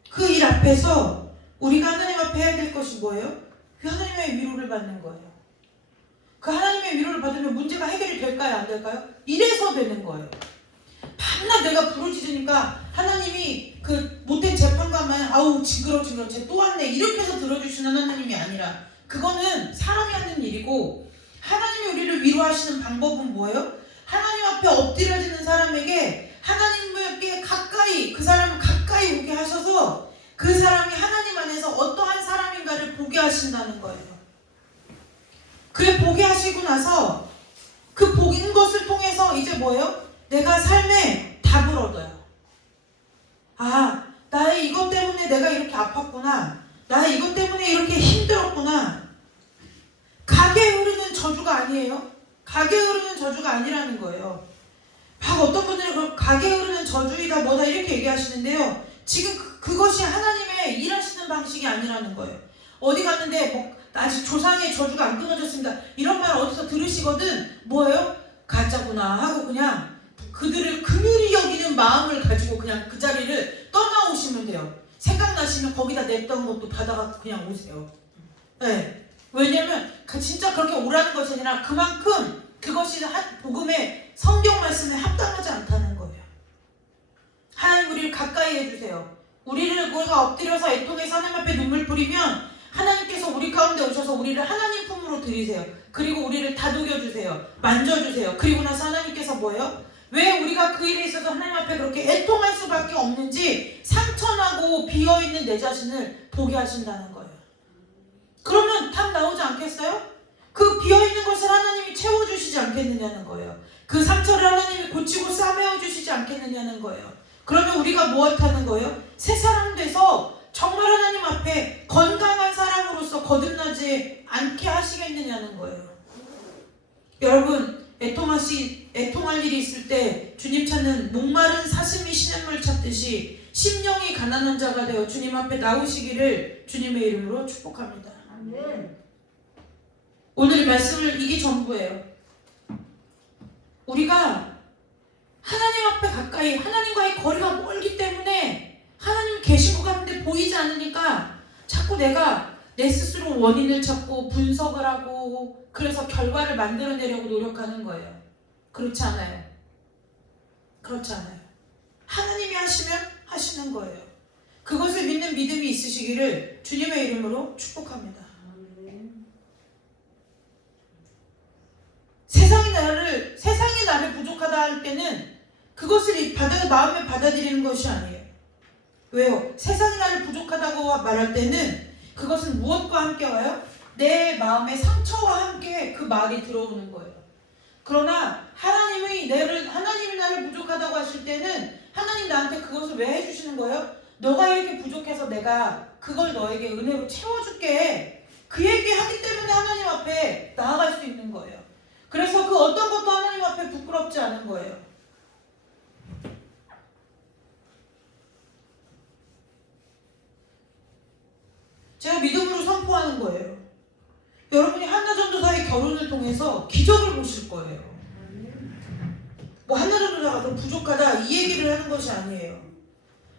그 일 앞에서 우리가 하나님 앞에 해야 될 것이 뭐예요? 그 하나님의 위로를 받는 거예요. 그 하나님의 위로를 받으면 문제가 해결이 될까요? 안 될까요? 이래서 되는 거예요. 밤낮 내가 부르짖으니까 하나님이 그 못된 재판관만 징그러워 쟤 또 왔네 이렇게 해서 들어주시는 하나님이 아니라 그거는 사람이 하는 일이고 하나님이 우리를 위로하시는 방법은 뭐예요? 하나님 앞에 엎드려지는 사람에게 하나님께 가까이 그 사람을 가까이 오게 하셔서 그 사람이 하나님 안에서 어떠한 사람인가를 보게 하신다는 거예요. 그래 보게 하시고 나서 그 보인 것을 통해서 이제 뭐예요? 내가 삶에 답을 얻어요. 나의 이것 때문에 내가 이렇게 아팠구나. 나의 이것 때문에 이렇게 힘들었구나. 가게 흐르는 저주가 아니에요. 가게 흐르는 저주가 아니라는 거예요. 어떤 분들은 가게 흐르는 저주이다 뭐다 이렇게 얘기하시는데요. 지금 그것이 하나님의 일하시는 방식이 아니라는 거예요. 어디 갔는데 아직 조상의 저주가 안 끊어졌습니다. 이런 말 어디서 들으시거든 뭐예요? 가짜구나 하고 그냥 그들을 긍휼히 여기는 마음을 가지고 그냥 그 자리를 떠나오시면 돼요. 생각나시면 거기다 냈던 것도 받아갖고 그냥 오세요. 네. 왜냐면 진짜 그렇게 오라는 것이 아니라 그만큼 그것이 복음의 성경 말씀에 합당하지 않다는 거예요. 하나님 우리를 가까이 해주세요. 우리가 엎드려서 애통해서 하나님 앞에 눈물 뿌리면 하나님께서 우리 가운데 오셔서 우리를 하나님 품으로 들이세요. 그리고 우리를 다독여주세요. 만져주세요. 그리고 나서 하나님께서 뭐예요? 왜 우리가 그 일에 있어서 하나님 앞에 그렇게 애통할 수밖에 없는지 상처나고 비어있는 내 자신을 보게 하신다는 거예요. 그러면 답 나오지 않겠어요? 그 비어있는 것을 하나님이 채워주시지 않겠느냐는 거예요. 그 상처를 하나님이 고치고 싸매어주시지 않겠느냐는 거예요. 그러면 우리가 무엇하는 거예요? 새 사람 돼서 정말 하나님 앞에 건강한 사람으로서 거듭나지 않게 하시겠느냐는 거예요. 여러분 애통할 일이 있을 때 주님 찾는 목마른 사슴이 시냇물 찾듯이 심령이 가난한 자가 되어 주님 앞에 나오시기를 주님의 이름으로 축복합니다. 아멘. 오늘의 말씀을 이게 전부예요. 우리가 하나님 앞에 가까이, 하나님과의 거리가 멀기 때문에 하나님 계신 것 같은데 보이지 않으니까 자꾸 내가 내 스스로 원인을 찾고 분석을 하고 그래서 결과를 만들어내려고 노력하는 거예요. 그렇지 않아요. 그렇지 않아요. 하나님이 하시면 하시는 거예요. 그것을 믿는 믿음이 있으시기를 주님의 이름으로 축복합니다. 세상이 나를 부족하다 할 때는 그것을 마음에 받아들이는 것이 아니에요. 왜요? 세상이 나를 부족하다고 말할 때는 그것은 무엇과 함께 와요? 내 마음의 상처와 함께 그 말이 들어오는 거예요. 그러나 하나님이 나를 부족하다고 하실 때는 하나님 나한테 그것을 왜 해주시는 거예요? 너가 이렇게 부족해서 내가 그걸 너에게 은혜로 채워줄게. 그 얘기 하기 때문에 하나님 앞에 나아갈 수 있는 거예요. 그래서 그 어떤 것도 하나님 앞에 부끄럽지 않은 거예요. 제가 믿음으로 선포하는 거예요. 여러분이 한나 전도사의 결혼을 통해서 기적을 보실 거예요. 뭐 한나 전도사가 더 부족하다 이 얘기를 하는 것이 아니에요.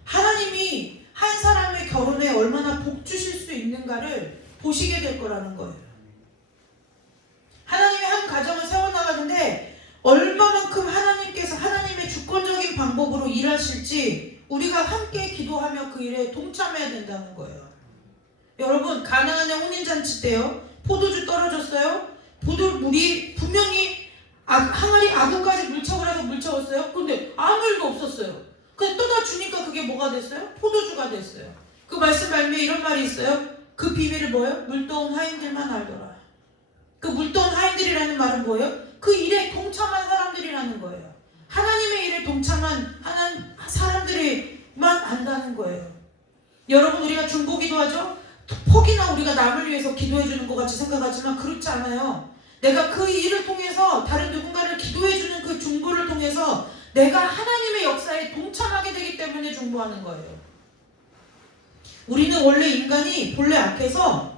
하나님이 한 사람의 결혼에 얼마나 복 주실 수 있는가를 보시게 될 거라는 거예요. 하나님이 한 가정을 세워나가는데 얼마만큼 하나님께서 하나님의 주권적인 방법으로 일하실지 우리가 함께 기도하며 그 일에 동참해야 된다는 거예요. 여러분, 가나안의 혼인잔치 때요, 포도주 떨어졌어요. 포도물이 분명히 항아리 아구까지 물척을 해서 물척었어요. 근데 아무 일도 없었어요. 근데 떠다 주니까 그게 뭐가 됐어요? 포도주가 됐어요. 그 말씀 말미에 이런 말이 있어요. 그 비밀을 뭐예요? 물떠온 하인들만 알더라. 그 물떠온 하인들이라는 말은 뭐예요? 그 일에 동참한 사람들이라는 거예요. 하나님의 일에 동참한 사람들이만 안다는 거예요. 여러분, 우리가 중보기도 하죠? 혹이나 우리가 남을 위해서 기도해주는 것 같이 생각하지만 그렇지 않아요. 내가 그 일을 통해서 다른 누군가를 기도해주는 그 중보를 통해서 내가 하나님의 역사에 동참하게 되기 때문에 중보하는 거예요. 우리는 원래 인간이 본래 악해서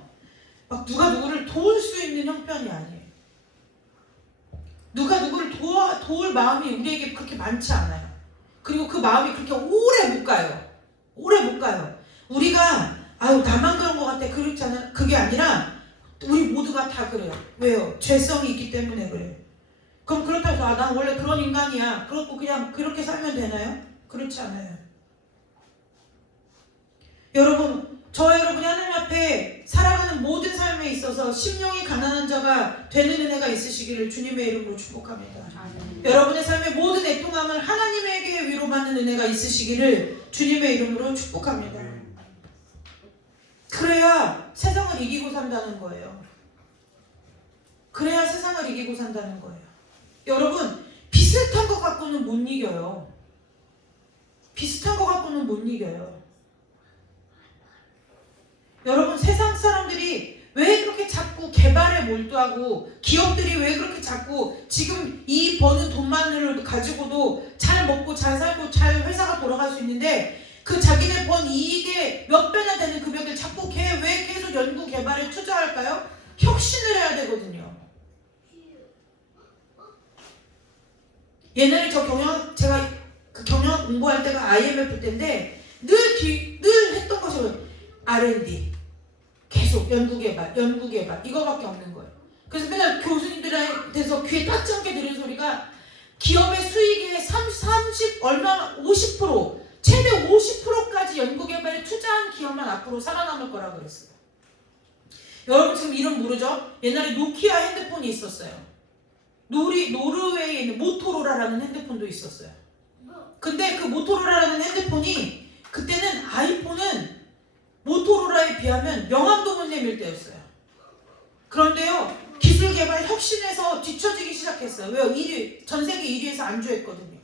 막 누가 누구를 도울 수 있는 형편이 아니에요. 누가 누구를 도울 마음이 우리에게 그렇게 많지 않아요. 그리고 그 마음이 그렇게 오래 못 가요. 오래 못 가요. 우리가 나만 그런 것 같아. 그렇지 않아. 그게 아니라 우리 모두가 다 그래요. 왜요? 죄성이 있기 때문에 그래요. 그럼 그렇다고 해서 난 원래 그런 인간이야. 그렇고 그냥 그렇게 살면 되나요? 그렇지 않아요. 여러분, 여러분이 하나님 앞에 살아가는 모든 삶에 있어서 심령이 가난한 자가 되는 은혜가 있으시기를 주님의 이름으로 축복합니다. 여러분의 삶의 모든 애통함을 하나님에게 위로받는 은혜가 있으시기를 주님의 이름으로 축복합니다. 그래야 세상을 이기고 산다는 거예요. 그래야 세상을 이기고 산다는 거예요. 여러분, 비슷한 것 갖고는 못 이겨요. 비슷한 것 갖고는 못 이겨요. 여러분, 세상 사람들이 왜 그렇게 자꾸 개발에 몰두하고 기업들이 왜 그렇게 자꾸 지금 이 버는 돈만을 가지고도 잘 먹고 잘 살고 잘 회사가 돌아갈 수 있는데 그 자기네 번 이익의 몇 배나 되는 금액을 자꾸 왜 계속 연구 개발에 투자할까요? 혁신을 해야 되거든요. 옛날에 제가 그 경영 공부할 때가 IMF 때인데 늘 했던 것이 R&D, 계속 연구개발 이거밖에 없는 거예요. 그래서 맨날 교수님들한테서 귀에 닿지 않게 들은 소리가 기업의 수익의 50% 최대 50%까지 연구개발에 투자한 기업만 앞으로 살아남을 거라고 그랬어요. 여러분 지금 이름 모르죠? 옛날에 노키아 핸드폰이 있었어요. 노르웨이에 있는 모토로라라는 핸드폰도 있었어요. 근데 그 모토로라라는 핸드폰이 그때는 아이폰은 모토로라에 비하면 명함도 못 내밀 때였어요. 그런데요, 기술 개발 혁신에서 뒤처지기 시작했어요. 왜요? 전 세계 1위에서 안주했거든요.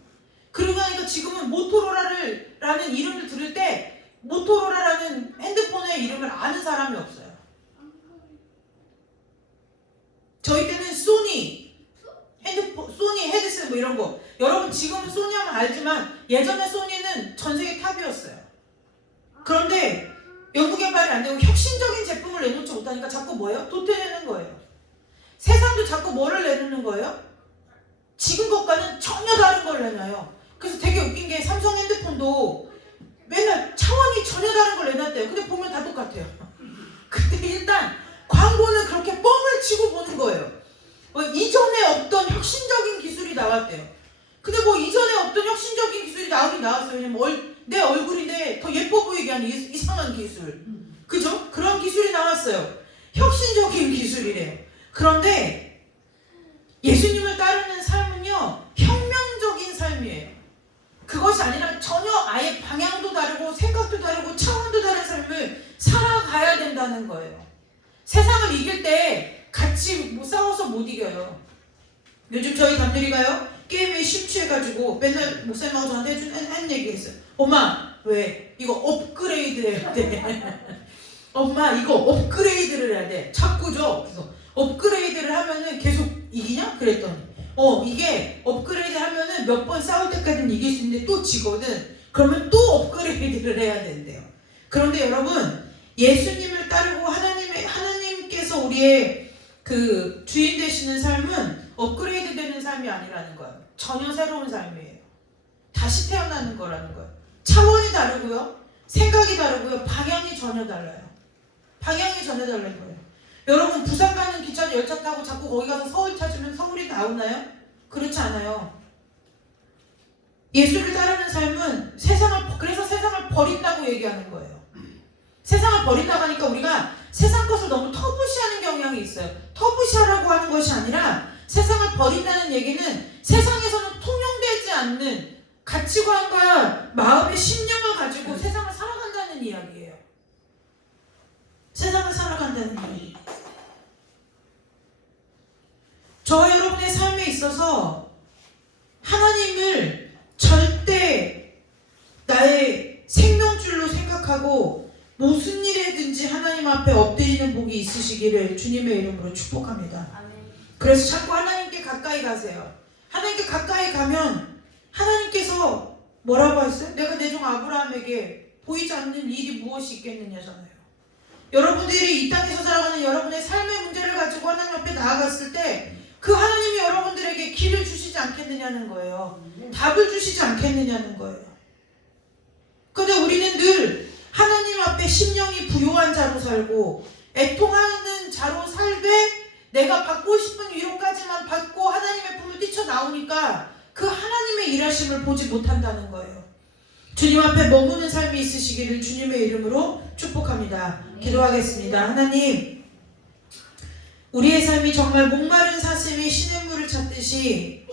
그러고 나니까 지금은 모토로라라는 이름을 들을 때 모토로라라는 핸드폰의 이름을 아는 사람이 없어요. 저희 때는 소니 헤드셋 뭐 이런 거. 여러분 지금은 소니 하면 알지만 예전에 소니는 전 세계 탑이었어요. 그런데 연구개발이 안 되고 혁신적인 제품을 내놓지 못하니까 자꾸 뭐예요? 도태되는 거예요. 세상도 자꾸 뭐를 내놓는 거예요? 지금 것과는 전혀 다른 걸 내놔요. 그래서 되게 웃긴 게 삼성 핸드폰도 맨날 차원이 전혀 다른 걸 내놨대요. 근데 보면 다 똑같아요. 근데 일단 광고는 그렇게 뻥을 치고 보는 거예요. 이전에 없던 혁신적인 기술이 나왔대요. 근데 뭐 이전에 없던 혁신적인 기술이 나오긴 나왔어요. 왜냐면 내 얼굴인데 더 예뻐 보이게 하는 이상한 기술. 그죠? 그런 기술이 나왔어요. 혁신적인 기술이래요. 그런데 예수님을 따르는 삶은요, 혁명적인 삶이에요. 그것이 아니라 전혀 아예 방향도 다르고 생각도 다르고 차원도 다른 삶을 살아가야 된다는 거예요. 세상을 이길 때 같이 뭐 싸워서 못 이겨요. 요즘 저희 담들이가요, 게임에 심취해가지고 맨날 목사님하고 저한테 한 얘기 했어요. 엄마, 왜? 이거 업그레이드 해야 돼. 엄마, 이거 업그레이드를 해야 돼. 자꾸죠. 그래서 업그레이드를 하면은 계속 이기냐? 그랬더니 이게 업그레이드 하면은 몇 번 싸울 때까지는 이길 수 있는데 또 지거든. 그러면 또 업그레이드를 해야 된대요. 그런데 여러분, 예수님을 따르고 하나님께서 우리의 그 주인 되시는 삶은 업그레이드 되는 삶이 아니라는 거예요. 전혀 새로운 삶이에요. 다시 태어나는 거라는 거예요. 차원이 다르고요, 생각이 다르고요, 방향이 전혀 달라요. 방향이 전혀 다른 거예요. 여러분, 부산 가는 기차 열차 타고 자꾸 거기 가서 서울 찾으면 서울이 나오나요? 그렇지 않아요. 예수를 따르는 삶은 그래서 세상을 버린다고 얘기하는 거예요. 세상을 버린다고 하니까 우리가 세상 것을 너무 터부시하는 경향이 있어요. 터부시하라고 하는 것이 아니라 세상을 버린다는 얘기는 세상에서는 통용되지 않는 가치관과 마음의 신념을 가지고 세상을 살아간다는 이야기예요. 세상을 살아간다는 이야기. 저와 여러분의 삶에 있어서 하나님을 절대 나의 생명줄로 생각하고 무슨 일에든지 하나님 앞에 엎드리는 복이 있으시기를 주님의 이름으로 축복합니다. 그래서 자꾸 하나님께 가까이 가세요. 하나님께 가까이 가면 하나님께서 뭐라고 했어요? 내가 내 종 아브라함에게 보이지 않는 일이 무엇이 있겠느냐잖아요. 여러분들이 이 땅에서 살아가는 여러분의 삶의 문제를 가지고 하나님 앞에 나아갔을 때 그 하나님이 여러분들에게 길을 주시지 않겠느냐는 거예요. 답을 주시지 않겠느냐는 거예요. 근데 우리는 늘 하나님 앞에 심령이 부요한 자로 살고 애통하는 자로 살되 내가 받고 싶은 위로까지만 받고 하나님의 품을 뛰쳐나오니까 그 하나님의 일하심을 보지 못한다는 거예요. 주님 앞에 머무는 삶이 있으시기를 주님의 이름으로 축복합니다. 기도하겠습니다. 하나님, 우리의 삶이 정말 목마른 사슴이 시냇물을 찾듯이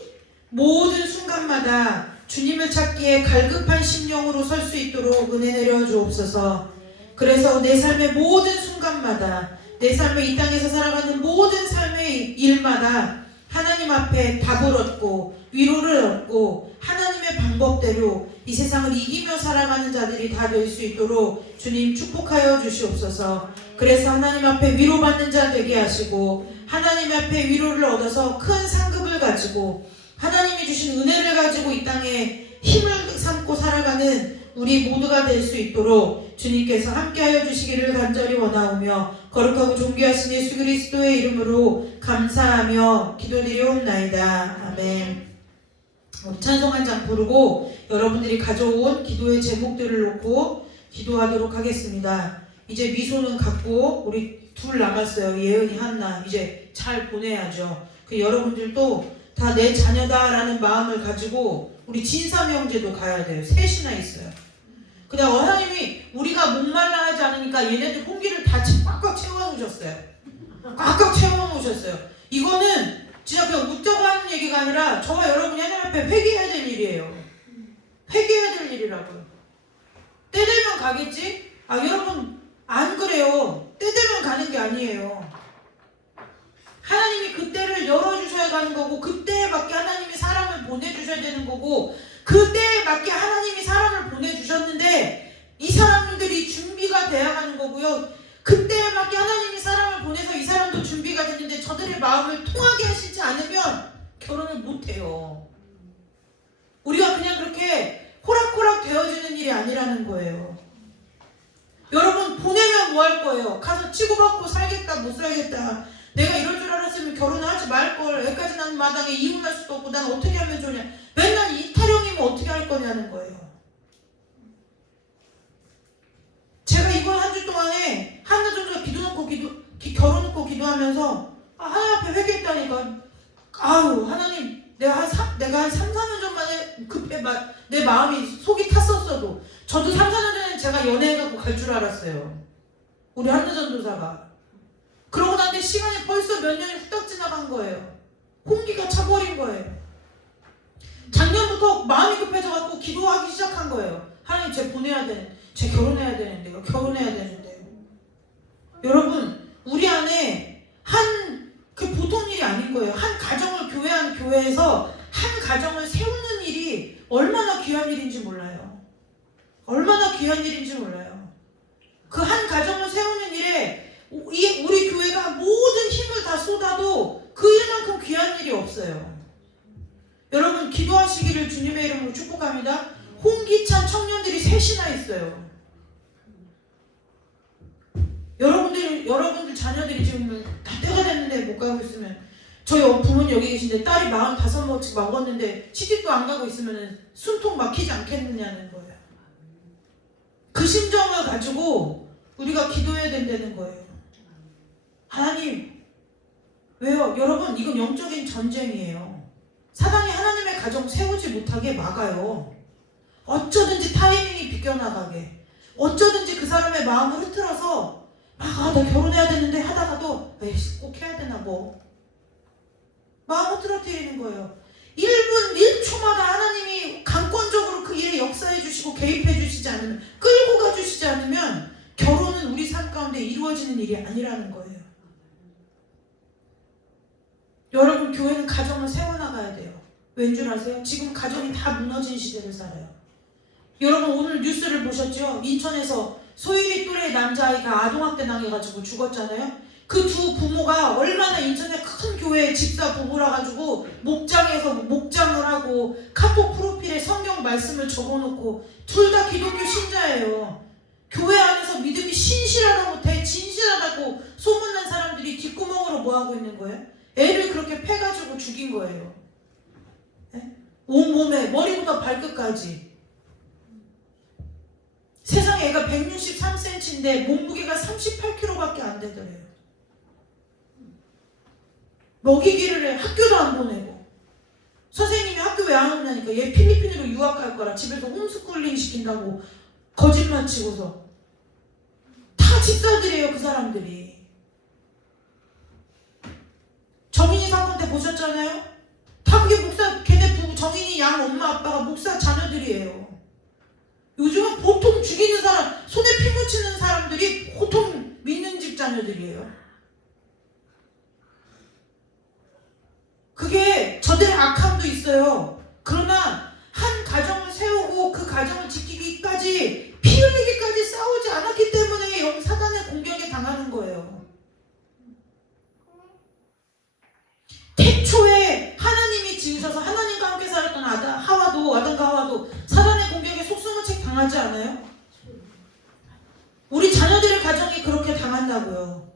모든 순간마다 주님을 찾기에 갈급한 심령으로 설 수 있도록 은혜 내려 주옵소서. 그래서 내 삶의 모든 순간마다, 내 삶의 이 땅에서 살아가는 모든 삶의 일마다 하나님 앞에 답을 얻고 위로를 얻고 하나님의 방법대로 이 세상을 이기며 살아가는 자들이 다 될 수 있도록 주님 축복하여 주시옵소서. 그래서 하나님 앞에 위로받는 자 되게 하시고 하나님 앞에 위로를 얻어서 큰 상급을 가지고 하나님이 주신 은혜를 가지고 이 땅에 힘을 삼고 살아가는 우리 모두가 될 수 있도록 주님께서 함께하여 주시기를 간절히 원하오며 거룩하고 존귀하신 예수 그리스도의 이름으로 감사하며 기도드리옵나이다. 아멘. 찬송 한 장 부르고 여러분들이 가져온 기도의 제목들을 놓고 기도하도록 하겠습니다. 이제 미소는 갖고 우리 둘 남았어요. 예은이, 한나. 이제 잘 보내야죠. 여러분들도 다 내 자녀다라는 마음을 가지고 우리 진삼 형제도 가야 돼요. 셋이나 있어요. 그냥 하나님이 우리가 목말라 하지 않으니까 얘네들 공기를 다 꽉꽉 채워놓으셨어요. 꽉꽉 채워놓으셨어요. 이거는 진짜 그냥 웃자고 하는 얘기가 아니라 저와 여러분이 하나님 앞에 회개해야 될 일이에요. 회개해야 될 일이라고요. 때 되면 가겠지? 여러분 안 그래요. 때 되면 가는 게 아니에요. 하나님이 그때를 열어주셔야 가는 거고 그때에 맞게 하나님이 사람을 보내주셔야 되는 거고 그때에 맞게 하나님이 사람을 보내주셨는데 이 사람들이 준비가 돼야 하는 거고요. 그때에 맞게 하나님이 사람을 보내서 이 사람도 준비가 됐는데 저들의 마음을 통하게 하시지 않으면 결혼을 못해요. 우리가 그냥 그렇게 호락호락 되어지는 일이 아니라는 거예요. 여러분 보내면 뭐 할 거예요? 가서 치고받고 살겠다 못 살겠다 내가 이럴 줄 알았으면 결혼을 하지 말걸. 애까지 난 마당에 이혼할 수도 없고 난 어떻게 하면 좋냐. 맨날 이 타령이면 어떻게 할 거냐는 거예요. 제가 이번 한 주 동안에 하나 정도가 결혼 놓고 기도하면서 하나님 앞에 회개했다니까. 아유 하나님, 내가 한 3, 4년 전만에 급해 내 마음이 속이 탔었어도 저도 3, 4년 전에 제가 연애해갖고 갈 줄 알았어요. 우리 한나 전도사가. 그러고 나는데 시간이 벌써 몇 년이 후딱 지나간 거예요. 홍기가 차버린 거예요. 작년부터 마음이 급해져갖고 기도하기 시작한 거예요. 하나님 쟤 보내야 되는데, 쟤 결혼해야 되는데요. 결혼해야 되는데요. 여러분, 우리 안에 그 보통 일이 아닌 거예요. 한 가정을 교회에서 한 가정을 세우는 일이 얼마나 귀한 일인지 몰라요. 얼마나 귀한 일인지 몰라요. 그 한 가정을 세우는 일에 우리 교회가 모든 힘을 다 쏟아도 그 일만큼 귀한 일이 없어요. 여러분 기도하시기를 주님의 이름으로 축복합니다. 홍기찬 청년들이 셋이나 있어요. 여러분들 자녀들이 지금 다 때가 됐는데 못 가고 있으면, 저희 부모님 여기 계신데 딸이 45 먹었는데 시집도 안 가고 있으면 숨통 막히지 않겠느냐는 거예요. 그 심정을 가지고 우리가 기도해야 된다는 거예요. 하나님, 왜요? 여러분 이건 영적인 전쟁이에요. 사단이 하나님의 가정 세우지 못하게 막아요. 어쩌든지 타이밍이 비껴나가게, 어쩌든지 그 사람의 마음을 흐트러서 나 결혼해야 되는데 하다가도 에이씨 꼭 해야 되나 뭐 마음 흐트러뜨리는 거예요. 1분 1초마다 하나님이 강권적으로 그 일에 역사해 주시고 개입해 주시지 않으면, 끌고 가 주시지 않으면 결혼은 우리 삶 가운데 이루어지는 일이 아니라는 거예요. 여러분 교회는 가정을 세워나가야 돼요. 왠 줄 아세요? 지금 가정이 다 무너진 시대를 살아요. 여러분 오늘 뉴스를 보셨죠? 인천에서 소일이 또래 남자아이가 아동학대 당해가지고 죽었잖아요. 그 두 부모가 얼마나 인천의 큰 교회 집사 부부라 가지고 목장에서 목장을 하고 카톡 프로필에 성경 말씀을 적어놓고 둘 다 기독교 신자예요. 교회 안에서 믿음이 신실하다 못해 진실하다고 소문난 사람들이 뒷구멍으로 뭐하고 있는 거예요? 애를 그렇게 패가지고 죽인 거예요. 네? 온몸에 머리부터 발끝까지. 세상에 애가 163cm인데 몸무게가 38kg밖에 안 되더래요. 먹이기를 해. 학교도 안 보내고. 선생님이 학교 왜 안 오냐니까 얘 필리핀으로 유학 갈 거라 집에서 홈스쿨링 시킨다고 거짓말 치고서. 다 집사들이에요 그 사람들이. 정인이 사건 때 보셨잖아요. 다 그게 목사, 걔네 부부, 정인이 양 엄마 아빠가 목사 자녀들이에요. 요즘은 보통 죽이는 사람, 손에 피 묻히는 사람들이 보통 믿는 집 자녀들이에요. 그게 저들의 악함도 있어요. 그러나 한 가정을 세우고 그 가정을 지키기까지 피 흘리기까지 싸우지 않았기 때문에 사단의 공격에 당하는 거예요. 태초에 하나님이 지으셔서 하나님과 함께 살았던 아담과 하와도 사단의 공격에 속수무책 당하지 않아요? 우리 자녀들의 가정이 그렇게 당한다고요.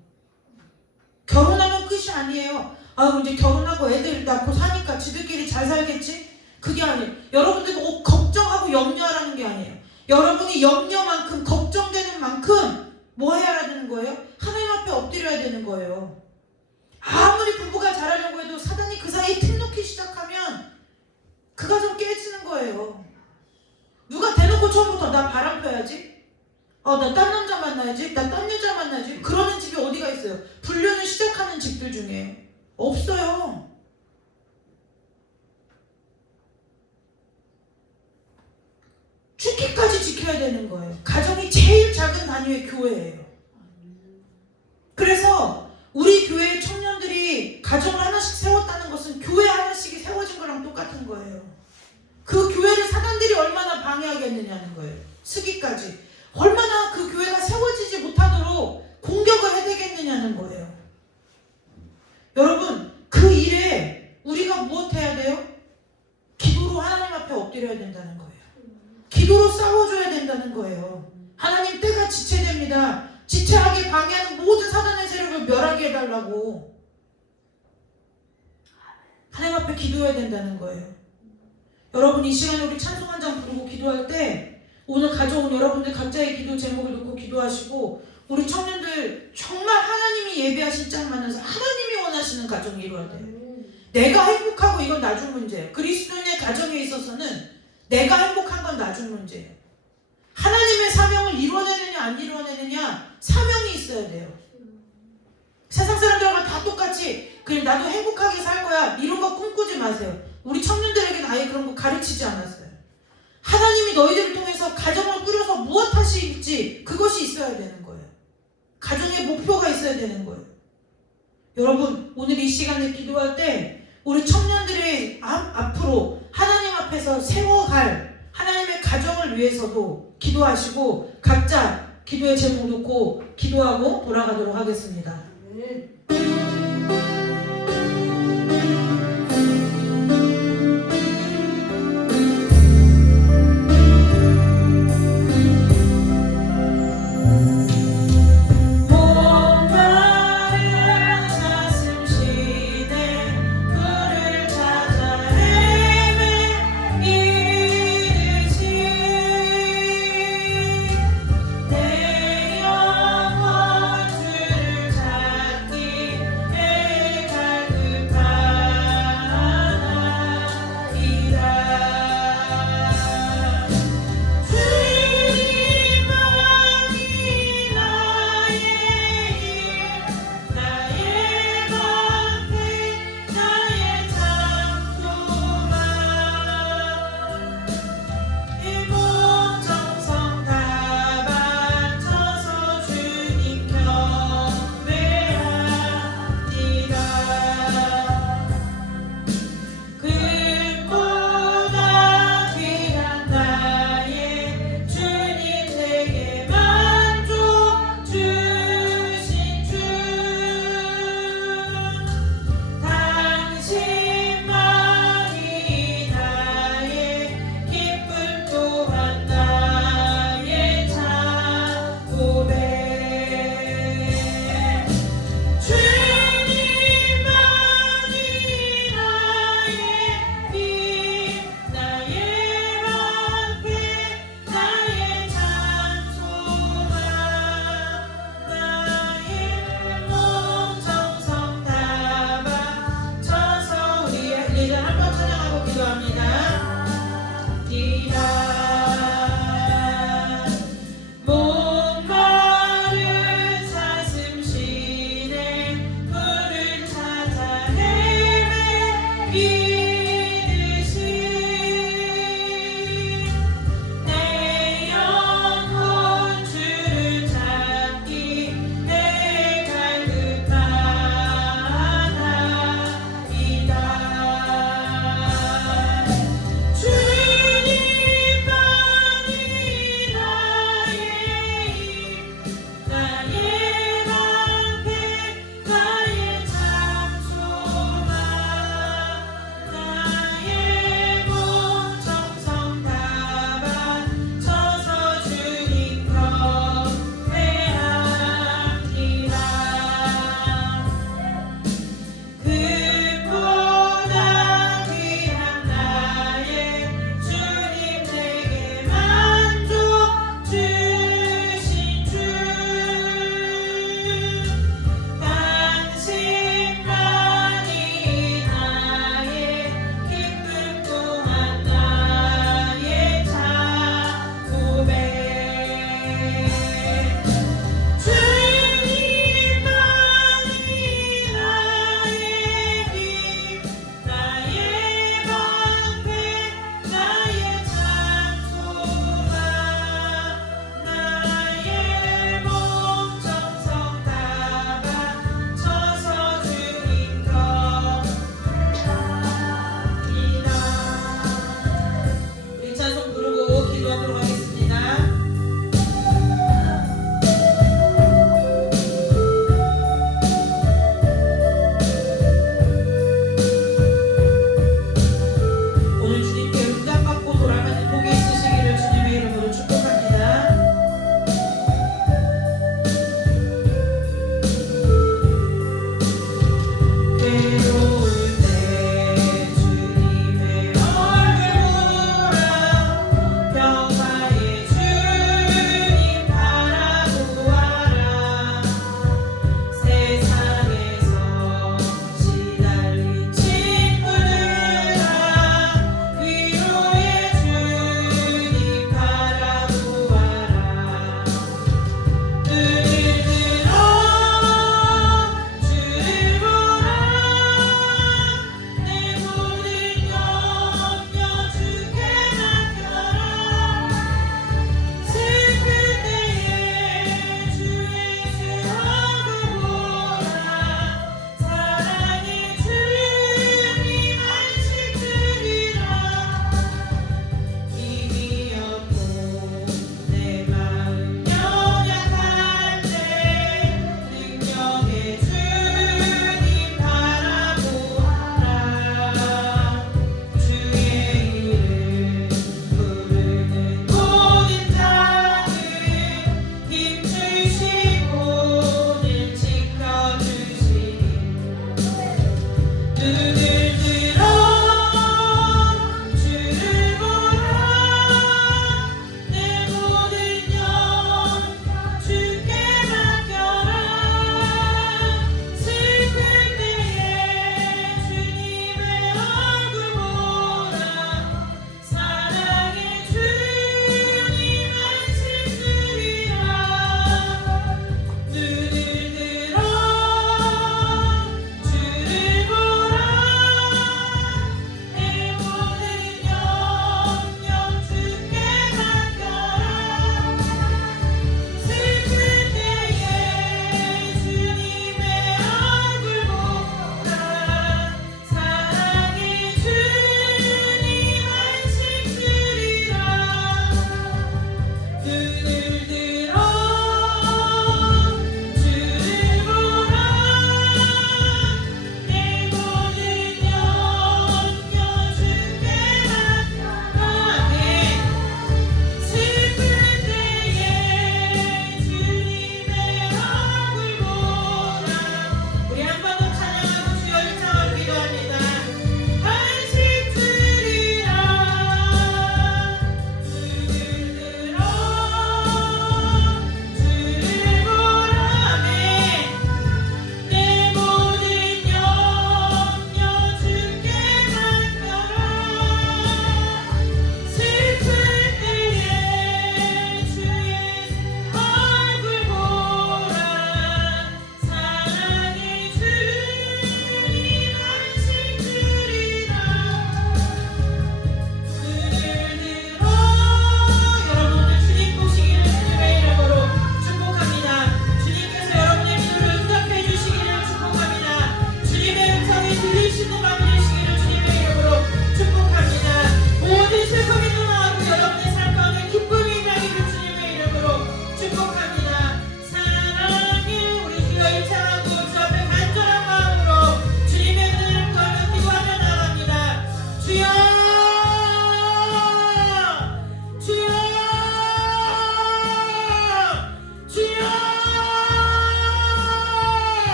결혼하면 끝이 아니에요. 이제 결혼하고 애들 낳고 사니까 지들끼리 잘 살겠지? 그게 아니에요. 여러분들 꼭 걱정하고 염려하라는 게 아니에요. 여러분이 염려만큼, 걱정되는 만큼 뭐 해야 되는 거예요? 하나님 앞에 엎드려야 되는 거예요. 아무리 부부가 잘하려고 해도 사단이 그 사이에 틈 놓기 시작하면 그 가정 깨지는 거예요. 누가 대놓고 처음부터 나 바람 펴야지? 나 딴 남자 만나야지? 나 딴 여자 만나야지? 그러는 집이 어디가 있어요? 불륜을 시작하는 집들 중에 없어요. 죽기까지 지켜야 되는 거예요. 가정이 제일 작은 단위의 교회예요. 그래서 우리 교회의 청년들이 가정을 하나씩 세웠다는 것은 교회 하나씩이 세워진 거랑 똑같은 거예요. 그 교회를 사단들이 얼마나 방해하겠느냐는 거예요. 쓰기까지. 얼마나 그 교회가 세워지지 못하도록 공격을 해대겠느냐는 거예요. 여러분, 그 일에 우리가 무엇 해야 돼요? 기도로 하나님 앞에 엎드려야 된다는 거예요. 기도로 싸워줘야 된다는 거예요. 하나님, 때가 지체됩니다. 지체하게 방해하는 모든 사단의 세력을 멸하게 해달라고. 하나님 앞에 기도해야 된다는 거예요. 여러분 이 시간에 우리 찬송 한 장 부르고 기도할 때 오늘 가져온 여러분들 각자의 기도 제목을 놓고 기도하시고 우리 청년들 정말 하나님이 예배하신 짝 만나서 하나님이 원하시는 가정이 이루어야 돼요. 내가 행복하고 이건 나중 문제예요. 그리스도인의 가정에 있어서는 내가 행복한 건 나중 문제예요. 하나님의 사명을 이루어내느냐 안 이루어내느냐 사명이 있어야 돼요. 세상 사람들과 다 똑같이 그냥 나도 행복하게 살 거야 이런 거 꿈꾸지 마세요. 우리 청년들에게는 아예 그런 거 가르치지 않았어요. 하나님이 너희들을 통해서 가정을 꾸려서 무엇 하실지 그것이 있어야 되는 거예요. 가정의 목표가 있어야 되는 거예요. 여러분 오늘 이 시간에 기도할 때 우리 청년들의 앞으로 하나님 앞에서 세워갈 하나님의 가정을 위해서도 기도하시고 각자 기도의 제목 놓고 기도하고 돌아가도록 하겠습니다.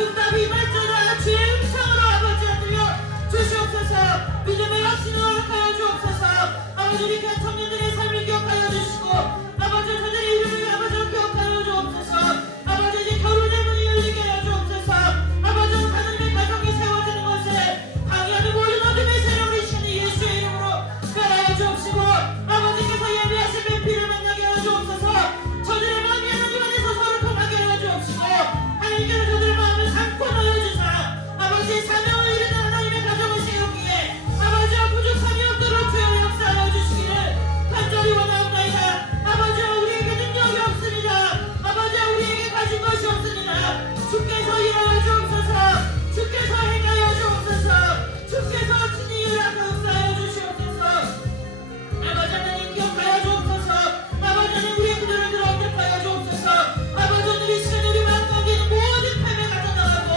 응답이 임할지어다. 주의 음성으로 아버지 들려 주시옵소서. 믿음의 확신을 허락하여 주옵소서. 아버지 우리 간 청년들의 삶을 기억하여 주시고 아버지 그들의 이름을 아버지 기억하여 주옵소서. 아버지 이제 결혼의 문이 열리게 하여 주옵소서. 아버지 하나님의 가정이 세워지는 것에 방해하는 모든 어둠의 세력을 이시는 예수의 이름으로 멸하여 주옵시고 아버지께서 예비하신 배필을 만나게 하여 주옵소서. 저들의 마음이 하나님 안에서 서로 통하게 하여 주옵시고 하나님께서 저들의 마음을 삼고 넣어주사 아버지의 사명을 이루는 하나님의 가정을 세우기에 아버지와 부족함이 없도록 주여 역사하여 주시기를 간절히 원하옵나이다. 아버지와 우리에게 능력이 없습니다. 아버지와 우리에게 가진 것이 없습니다. 주께서 일하여 주옵소서. 주께서 행하여 주옵소서. 주께서 친히 일하고 역사하여 주시옵소서. 아버지 하나님 기억하여 주옵소서. 아버지 하나님 우리의 기도를 들어 응답하여 주옵소서. 아버지 오늘 이 시간에 우리 마음 가운데 있는 모든 패배가 떠나가고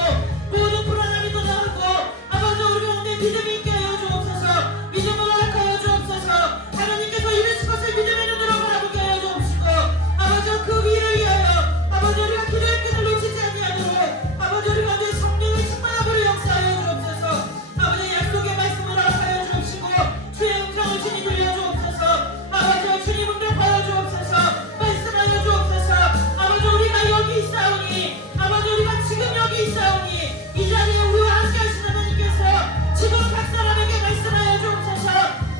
모든 불안함이 떠나가고 아버지 우리 가운데 믿음이 있게 하여 주옵소서. 믿음을 허락하여 주옵소서. 하나님께서 이루실 것을 믿음의 눈으로 바라보게 하여 주옵시고 아버지 그 위를 위하여 아버지 우리가 기도의 끈을 놓치지 아니하도록 아버지 우리 가운데 성령의 충만함으로 역사하여 주옵소서. 아버지 약속의 말씀을 허락하여 주옵시고 주의 음성을 친히 들려 주옵소서. 아버지 주님 응답하여 주옵소서. 말씀하여 주옵소서. 아버지 우리가 여기 있사오니 아버지 우리가 지금 여기 있사오니 이 자리에 우리와 함께 하신 하나님께서 지금 각 사람에게 말씀하여 주옵소서.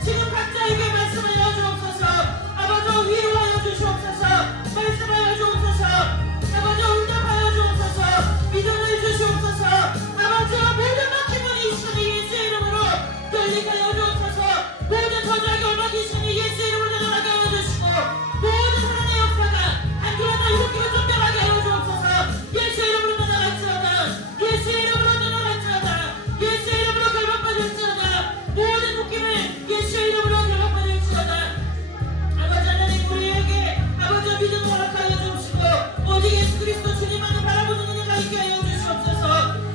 지금 각자에게 말씀하여 주옵소서. 아버지 위로하여 주시옵소서. 말씀하여 주옵소서. 아버지 응답하여 주옵소서. 믿음을 주시옵소서. 아버지와 모든 막힘을 이시니 예수의 이름으로 열리게 하여 주옵소서. 모든 저주하게 얽히시니 예수의 이름으로 내려가게 하여 주시고 모든 사랑의 역사가 한 주간 다 일으키고 존경하게 하여 주옵소서. 예수의 이름으로 떠나갈지어다. 예수의 이름으로 떠나갈지어다. 예수의 이름으로 결박받을지어다. 모든 묶임을 예수의 이름으로 결박받을지어다. 아버지 하나님 우리에게 아버지와 믿음을 허락하여 주시고 오직 예수 그리스도 주님만을 바라보는 은혜가 있게 하여 주시옵소서.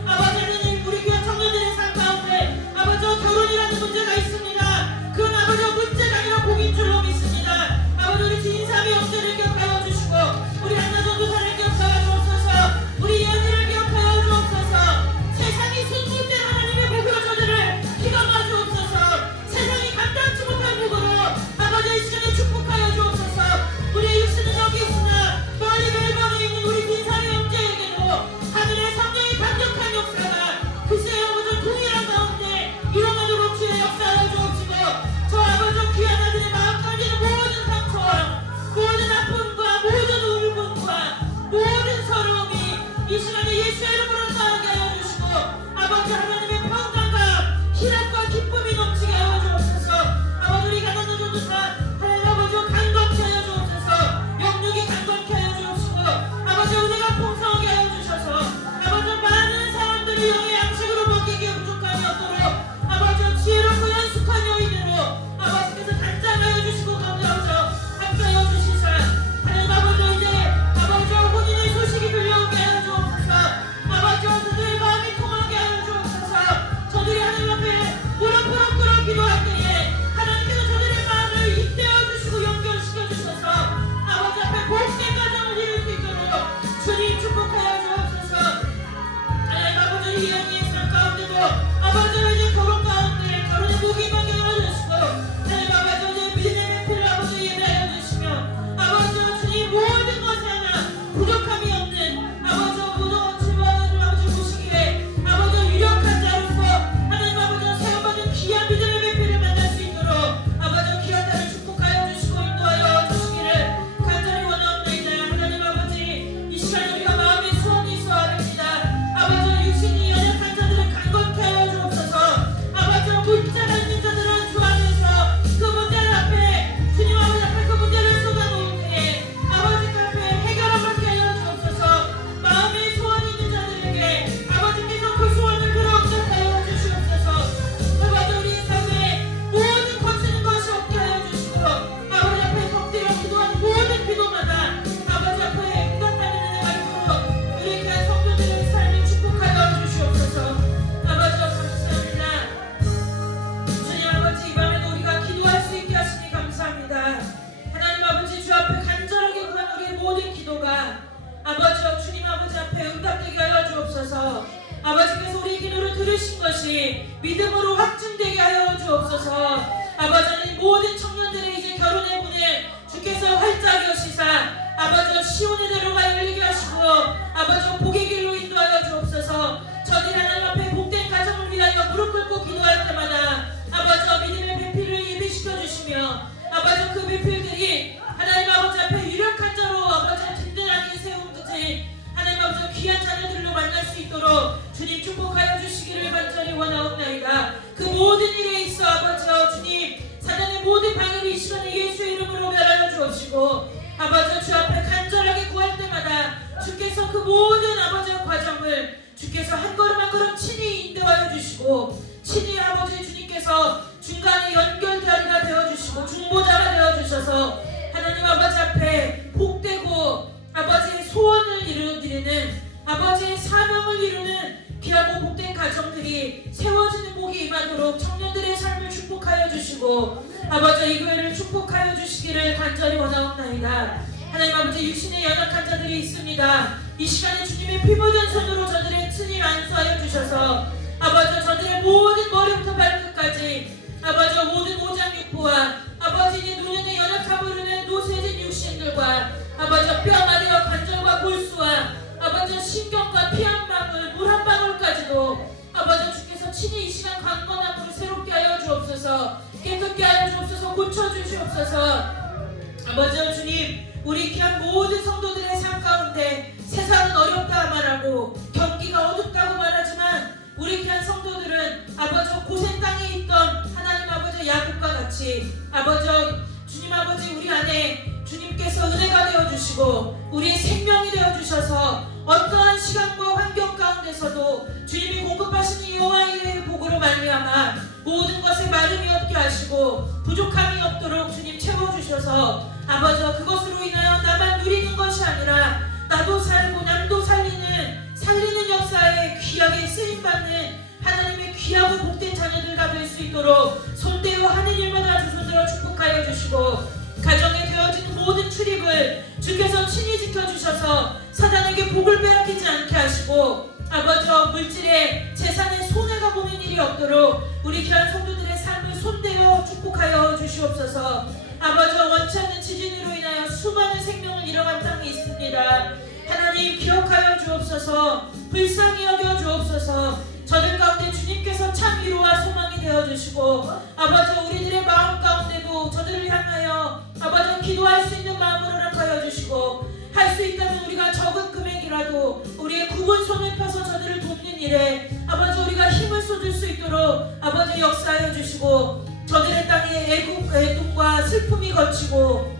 아버지 하나님 우리 교회 청년들의 삶 가운데 아버지와 결혼이라는 문제가 있습니다. 그건 아버지와 문제가 아니라 복인 줄로 믿습니다. 아버지 우리 진삼의 형제를 기억하여 주시고 우리 한나 전도사를 기억하여 주옵소서. 우리 예언이를 기억하여 주옵소서. 세상이 순수된 하나님의 복으로 저들을 기감아 주옵소서. 세상이 감당치 못할 복으로 아버지의 시간에 축복하여 주옵소서. 우리의 육신은 여기 있으나 멀리 멜번에 있는 우리 빈사의 형제에게도 하늘의 성령의 강력한 역사가 그새 아버지 동일한 가운데 일어나도록 주의 역사하여 주옵시고 저 아버지 귀한 아들의 마음 가운데 있는 모든 상처와 모든 아픔과 모든 울분과 모든 서러움이 이 시간에 예수의 이름으로 나가게 하여 주시고 아버지 하나님의 평강과 희락과 기쁨이 넘치게 하여 주옵소서. 아버지 우리 가난한 전도사 하나님 아버지 강건케 하여 주옵소서. 영육이 강건케 하여 주옵시고 아버지 은혜가 풍성하게 하여 주셔서 아버지 많은 사람들이 영의 양식으로 먹기기에 부족함이 없도록 아버지 지혜롭고 연숙한 여인으로 아버지께서 단장하여 주시고 감사하셔 함께하여 주시사 하나님 아버지 이제 아버지와 혼인의 소식이 들려오게 하여 주옵소서. 아버지와 그들의 마음이 통하게 하여 주옵소서. 이루신 것이 믿음으로 확증되게 하여 주옵소서. 아버지 모든 청년들의 이제 결혼의 문을 주께서 활짝 여시사 아버지 시온의 대로가 열리게 하시고 아버지 복의 길로 인도하여 주옵소서. 저들이 하나님 앞에 복된 가정을 위하여 무릎 꿇고 기도할 때마다 아버지 믿음의 배필을 예비시켜 주시며 아버지 그 배필들이 하나님 아버지 앞에 유력한 자로 아버지 든든하게 세움듯이 하나님 아버지 귀한 자녀들로 만날 수 있도록 주님 축복하여 주시기를 간절히 원하옵나이다. 그 모든 일에 있어 아버지 주님 사단의 모든 방해를 이 시간에 예수의 이름으로 멸하여 주옵시고 아버지 주 앞에 간절하게 구할 때마다 주께서 그 모든 아버지 과정을 주께서 한 걸음 한 걸음 친히 인도하여 주시고 친히 아버지 주님께서 중간에 연결다리가 되어주시고 중보자가 되어주셔서 하나님 아버지 앞에 복되고 아버지의 소원을 이루는 아버지의 사명을 이루는 귀하고 복된 가정들이 세워지는 복이 임하도록 청년들의 삶을 축복하여 주시고 아버지 이 교회를 축복하여 주시기를 간절히 원하옵나이다. 하나님 아버지 육신에 연약한 자들이 있습니다. 이 시간에 주님의 피 묻은 손으로 저들의 친히 안수하여 주셔서 아버지 저들의 모든 머리부터 발끝까지 아버지 모든 오장육부와 아버지 이 눈에 연약함을 흐르는 노쇠진 육신들과 아버지 뼈마디와 관절과 골수와 아버지 신경과 피 한 방울 물 한 방울까지도 아버지 주께서 친히 이 시간 강건함으로 새롭게 하여 주옵소서. 깨끗게 하여 주옵소서. 고쳐주시옵소서. 아버지 주님 우리 귀한 모든 성도들의 삶 가운데 세상은 어렵다 말하고 경기가 어둡다고 말하지만 우리 귀한 성도들은 아버지 고센 땅에 있던 하나님 아버지 야곱과 같이 아버지 주님 아버지 우리 안에 주님께서 은혜가 되어주시고 우리의 생명이 되어주셔서 어떠한 시간과 환경 가운데서도 주님이 공급하시는 여호와 이레의 복으로 말미암아 모든 것에 마름이 없게 하시고 부족함이 없도록 주님 채워주셔서 아버지 그것으로 인하여 나만 누리는 것이 아니라 나도 살고 남도 살리는 역사에 귀하게 쓰임받는 하나님의 귀하고 복된 자녀들과 될 수 있도록 손대어 하는 일마다 주 손들어 축복하여 주시고 가정에 되어진 모든 출입을 주께서 친히 지켜주셔서 사단에게 복을 빼앗기지 않게 하시고 아버지 물질에 재산에 손해가 보는 일이 없도록 우리 귀한 성도들의 삶을 손대어 축복하여 주시옵소서. 아버지 원치 않는 지진으로 인하여 수많은 생명을 잃어간 땅이 있습니다. 하나님 기억하여 주옵소서. 불쌍히 여겨 주옵소서. 저들 가운데 주님께서 참 위로와 소망이 되어주시고 아버지 우리들의 마음 가운데도 저들을 향하여 아버지 기도할 수 있는 마음을 허락하여 주시고 할 수 있다면 우리가 적은 금액이라도 우리의 굽은 손을 펴서 저들을 돕는 일에 아버지 우리가 힘을 쏟을 수 있도록 아버지 역사하여 주시고 저들의 땅에 애통과 슬픔이 거치고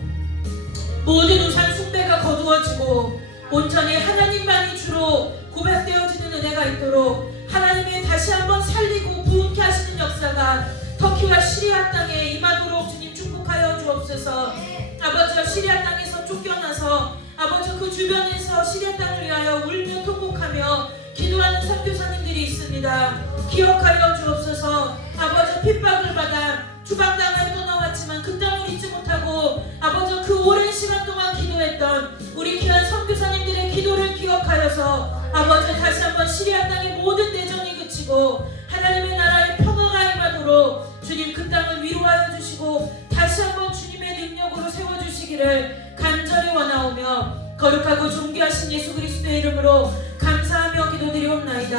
모든 우상 숭배가 거두어지고 온전히 하나님만이 주로 고백되어지는 은혜가 있도록 하나님의 다시 한번 살리고 부흥케 하시는 역사가 터키와 시리아 땅에 임하도록 주님 축복하여 주옵소서. 아버지 시리아 땅에서 쫓겨나서 아버지 그 주변에서 시리아 땅을 위하여 울며 통곡하며 기도하는 선교사님들이 있습니다. 기억하여 주옵소서. 아버지 핍박을 받아 주방당을 떠나왔지만 그 땅을 잊지 못하고 아버지 그 오랜 시간 동안 기도했던 우리 귀한 선교사님들의 기도를 기억하여서 아버지 다시 한번 시리아 땅의 모든 내전이 그치고 하나님의 나라의 평화가 임하도록 주님 그 땅을 위로하여 주시고 다시 한번 주님의 능력으로 세워주시기를 간절히 원하오며 거룩하고 존귀하신 예수 그리스도의 이름으로 감사하며 기도드리옵나이다.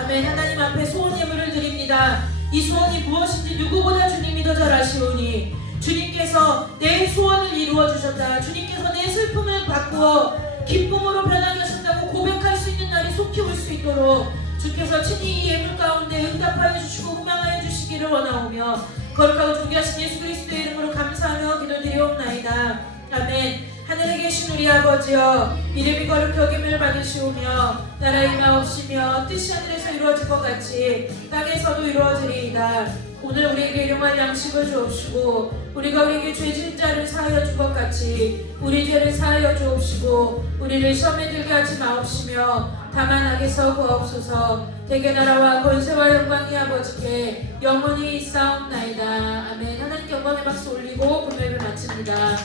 아멘. 하나님 앞에 소원 예물을 드립니다. 이 소원이 무엇인지 누구보다 주님이 더 잘 아시오니 주님께서 내 소원을 이루어 주셨다. 주님께서 내 슬픔을 바꾸어 기쁨으로 변하게 하셨다고 고백할 수 있는 날이 속히 올 수 있도록 주께서 친히 이 예물 가운데 응답하여 주시고 후망하여 주시기를 원하오며 거룩하고 존귀하신 예수 그리스도의 이름으로 감사하며 기도드리옵나이다. 아멘. 하늘에 계신 우리 아버지여 이름이 거룩히 여김을 받으시오며 나라 임하옵시며 뜻이 하늘에서 이루어질 것 같이 땅에서도 이루어지리이다. 오늘 우리에게 일용할 양식을 주옵시고 우리가 우리에게 죄진 자를 사하여 준 것 같이 우리 죄를 사하여 주옵시고 우리를 시험에 들게 하지 마옵시며 다만 악에서 구하옵소서. 대개 나라와 권세와 영광이 아버지께 영원히 있사옵나이다. 아멘. 하나님께 영광의 박수 올리고 금요일을 마칩니다.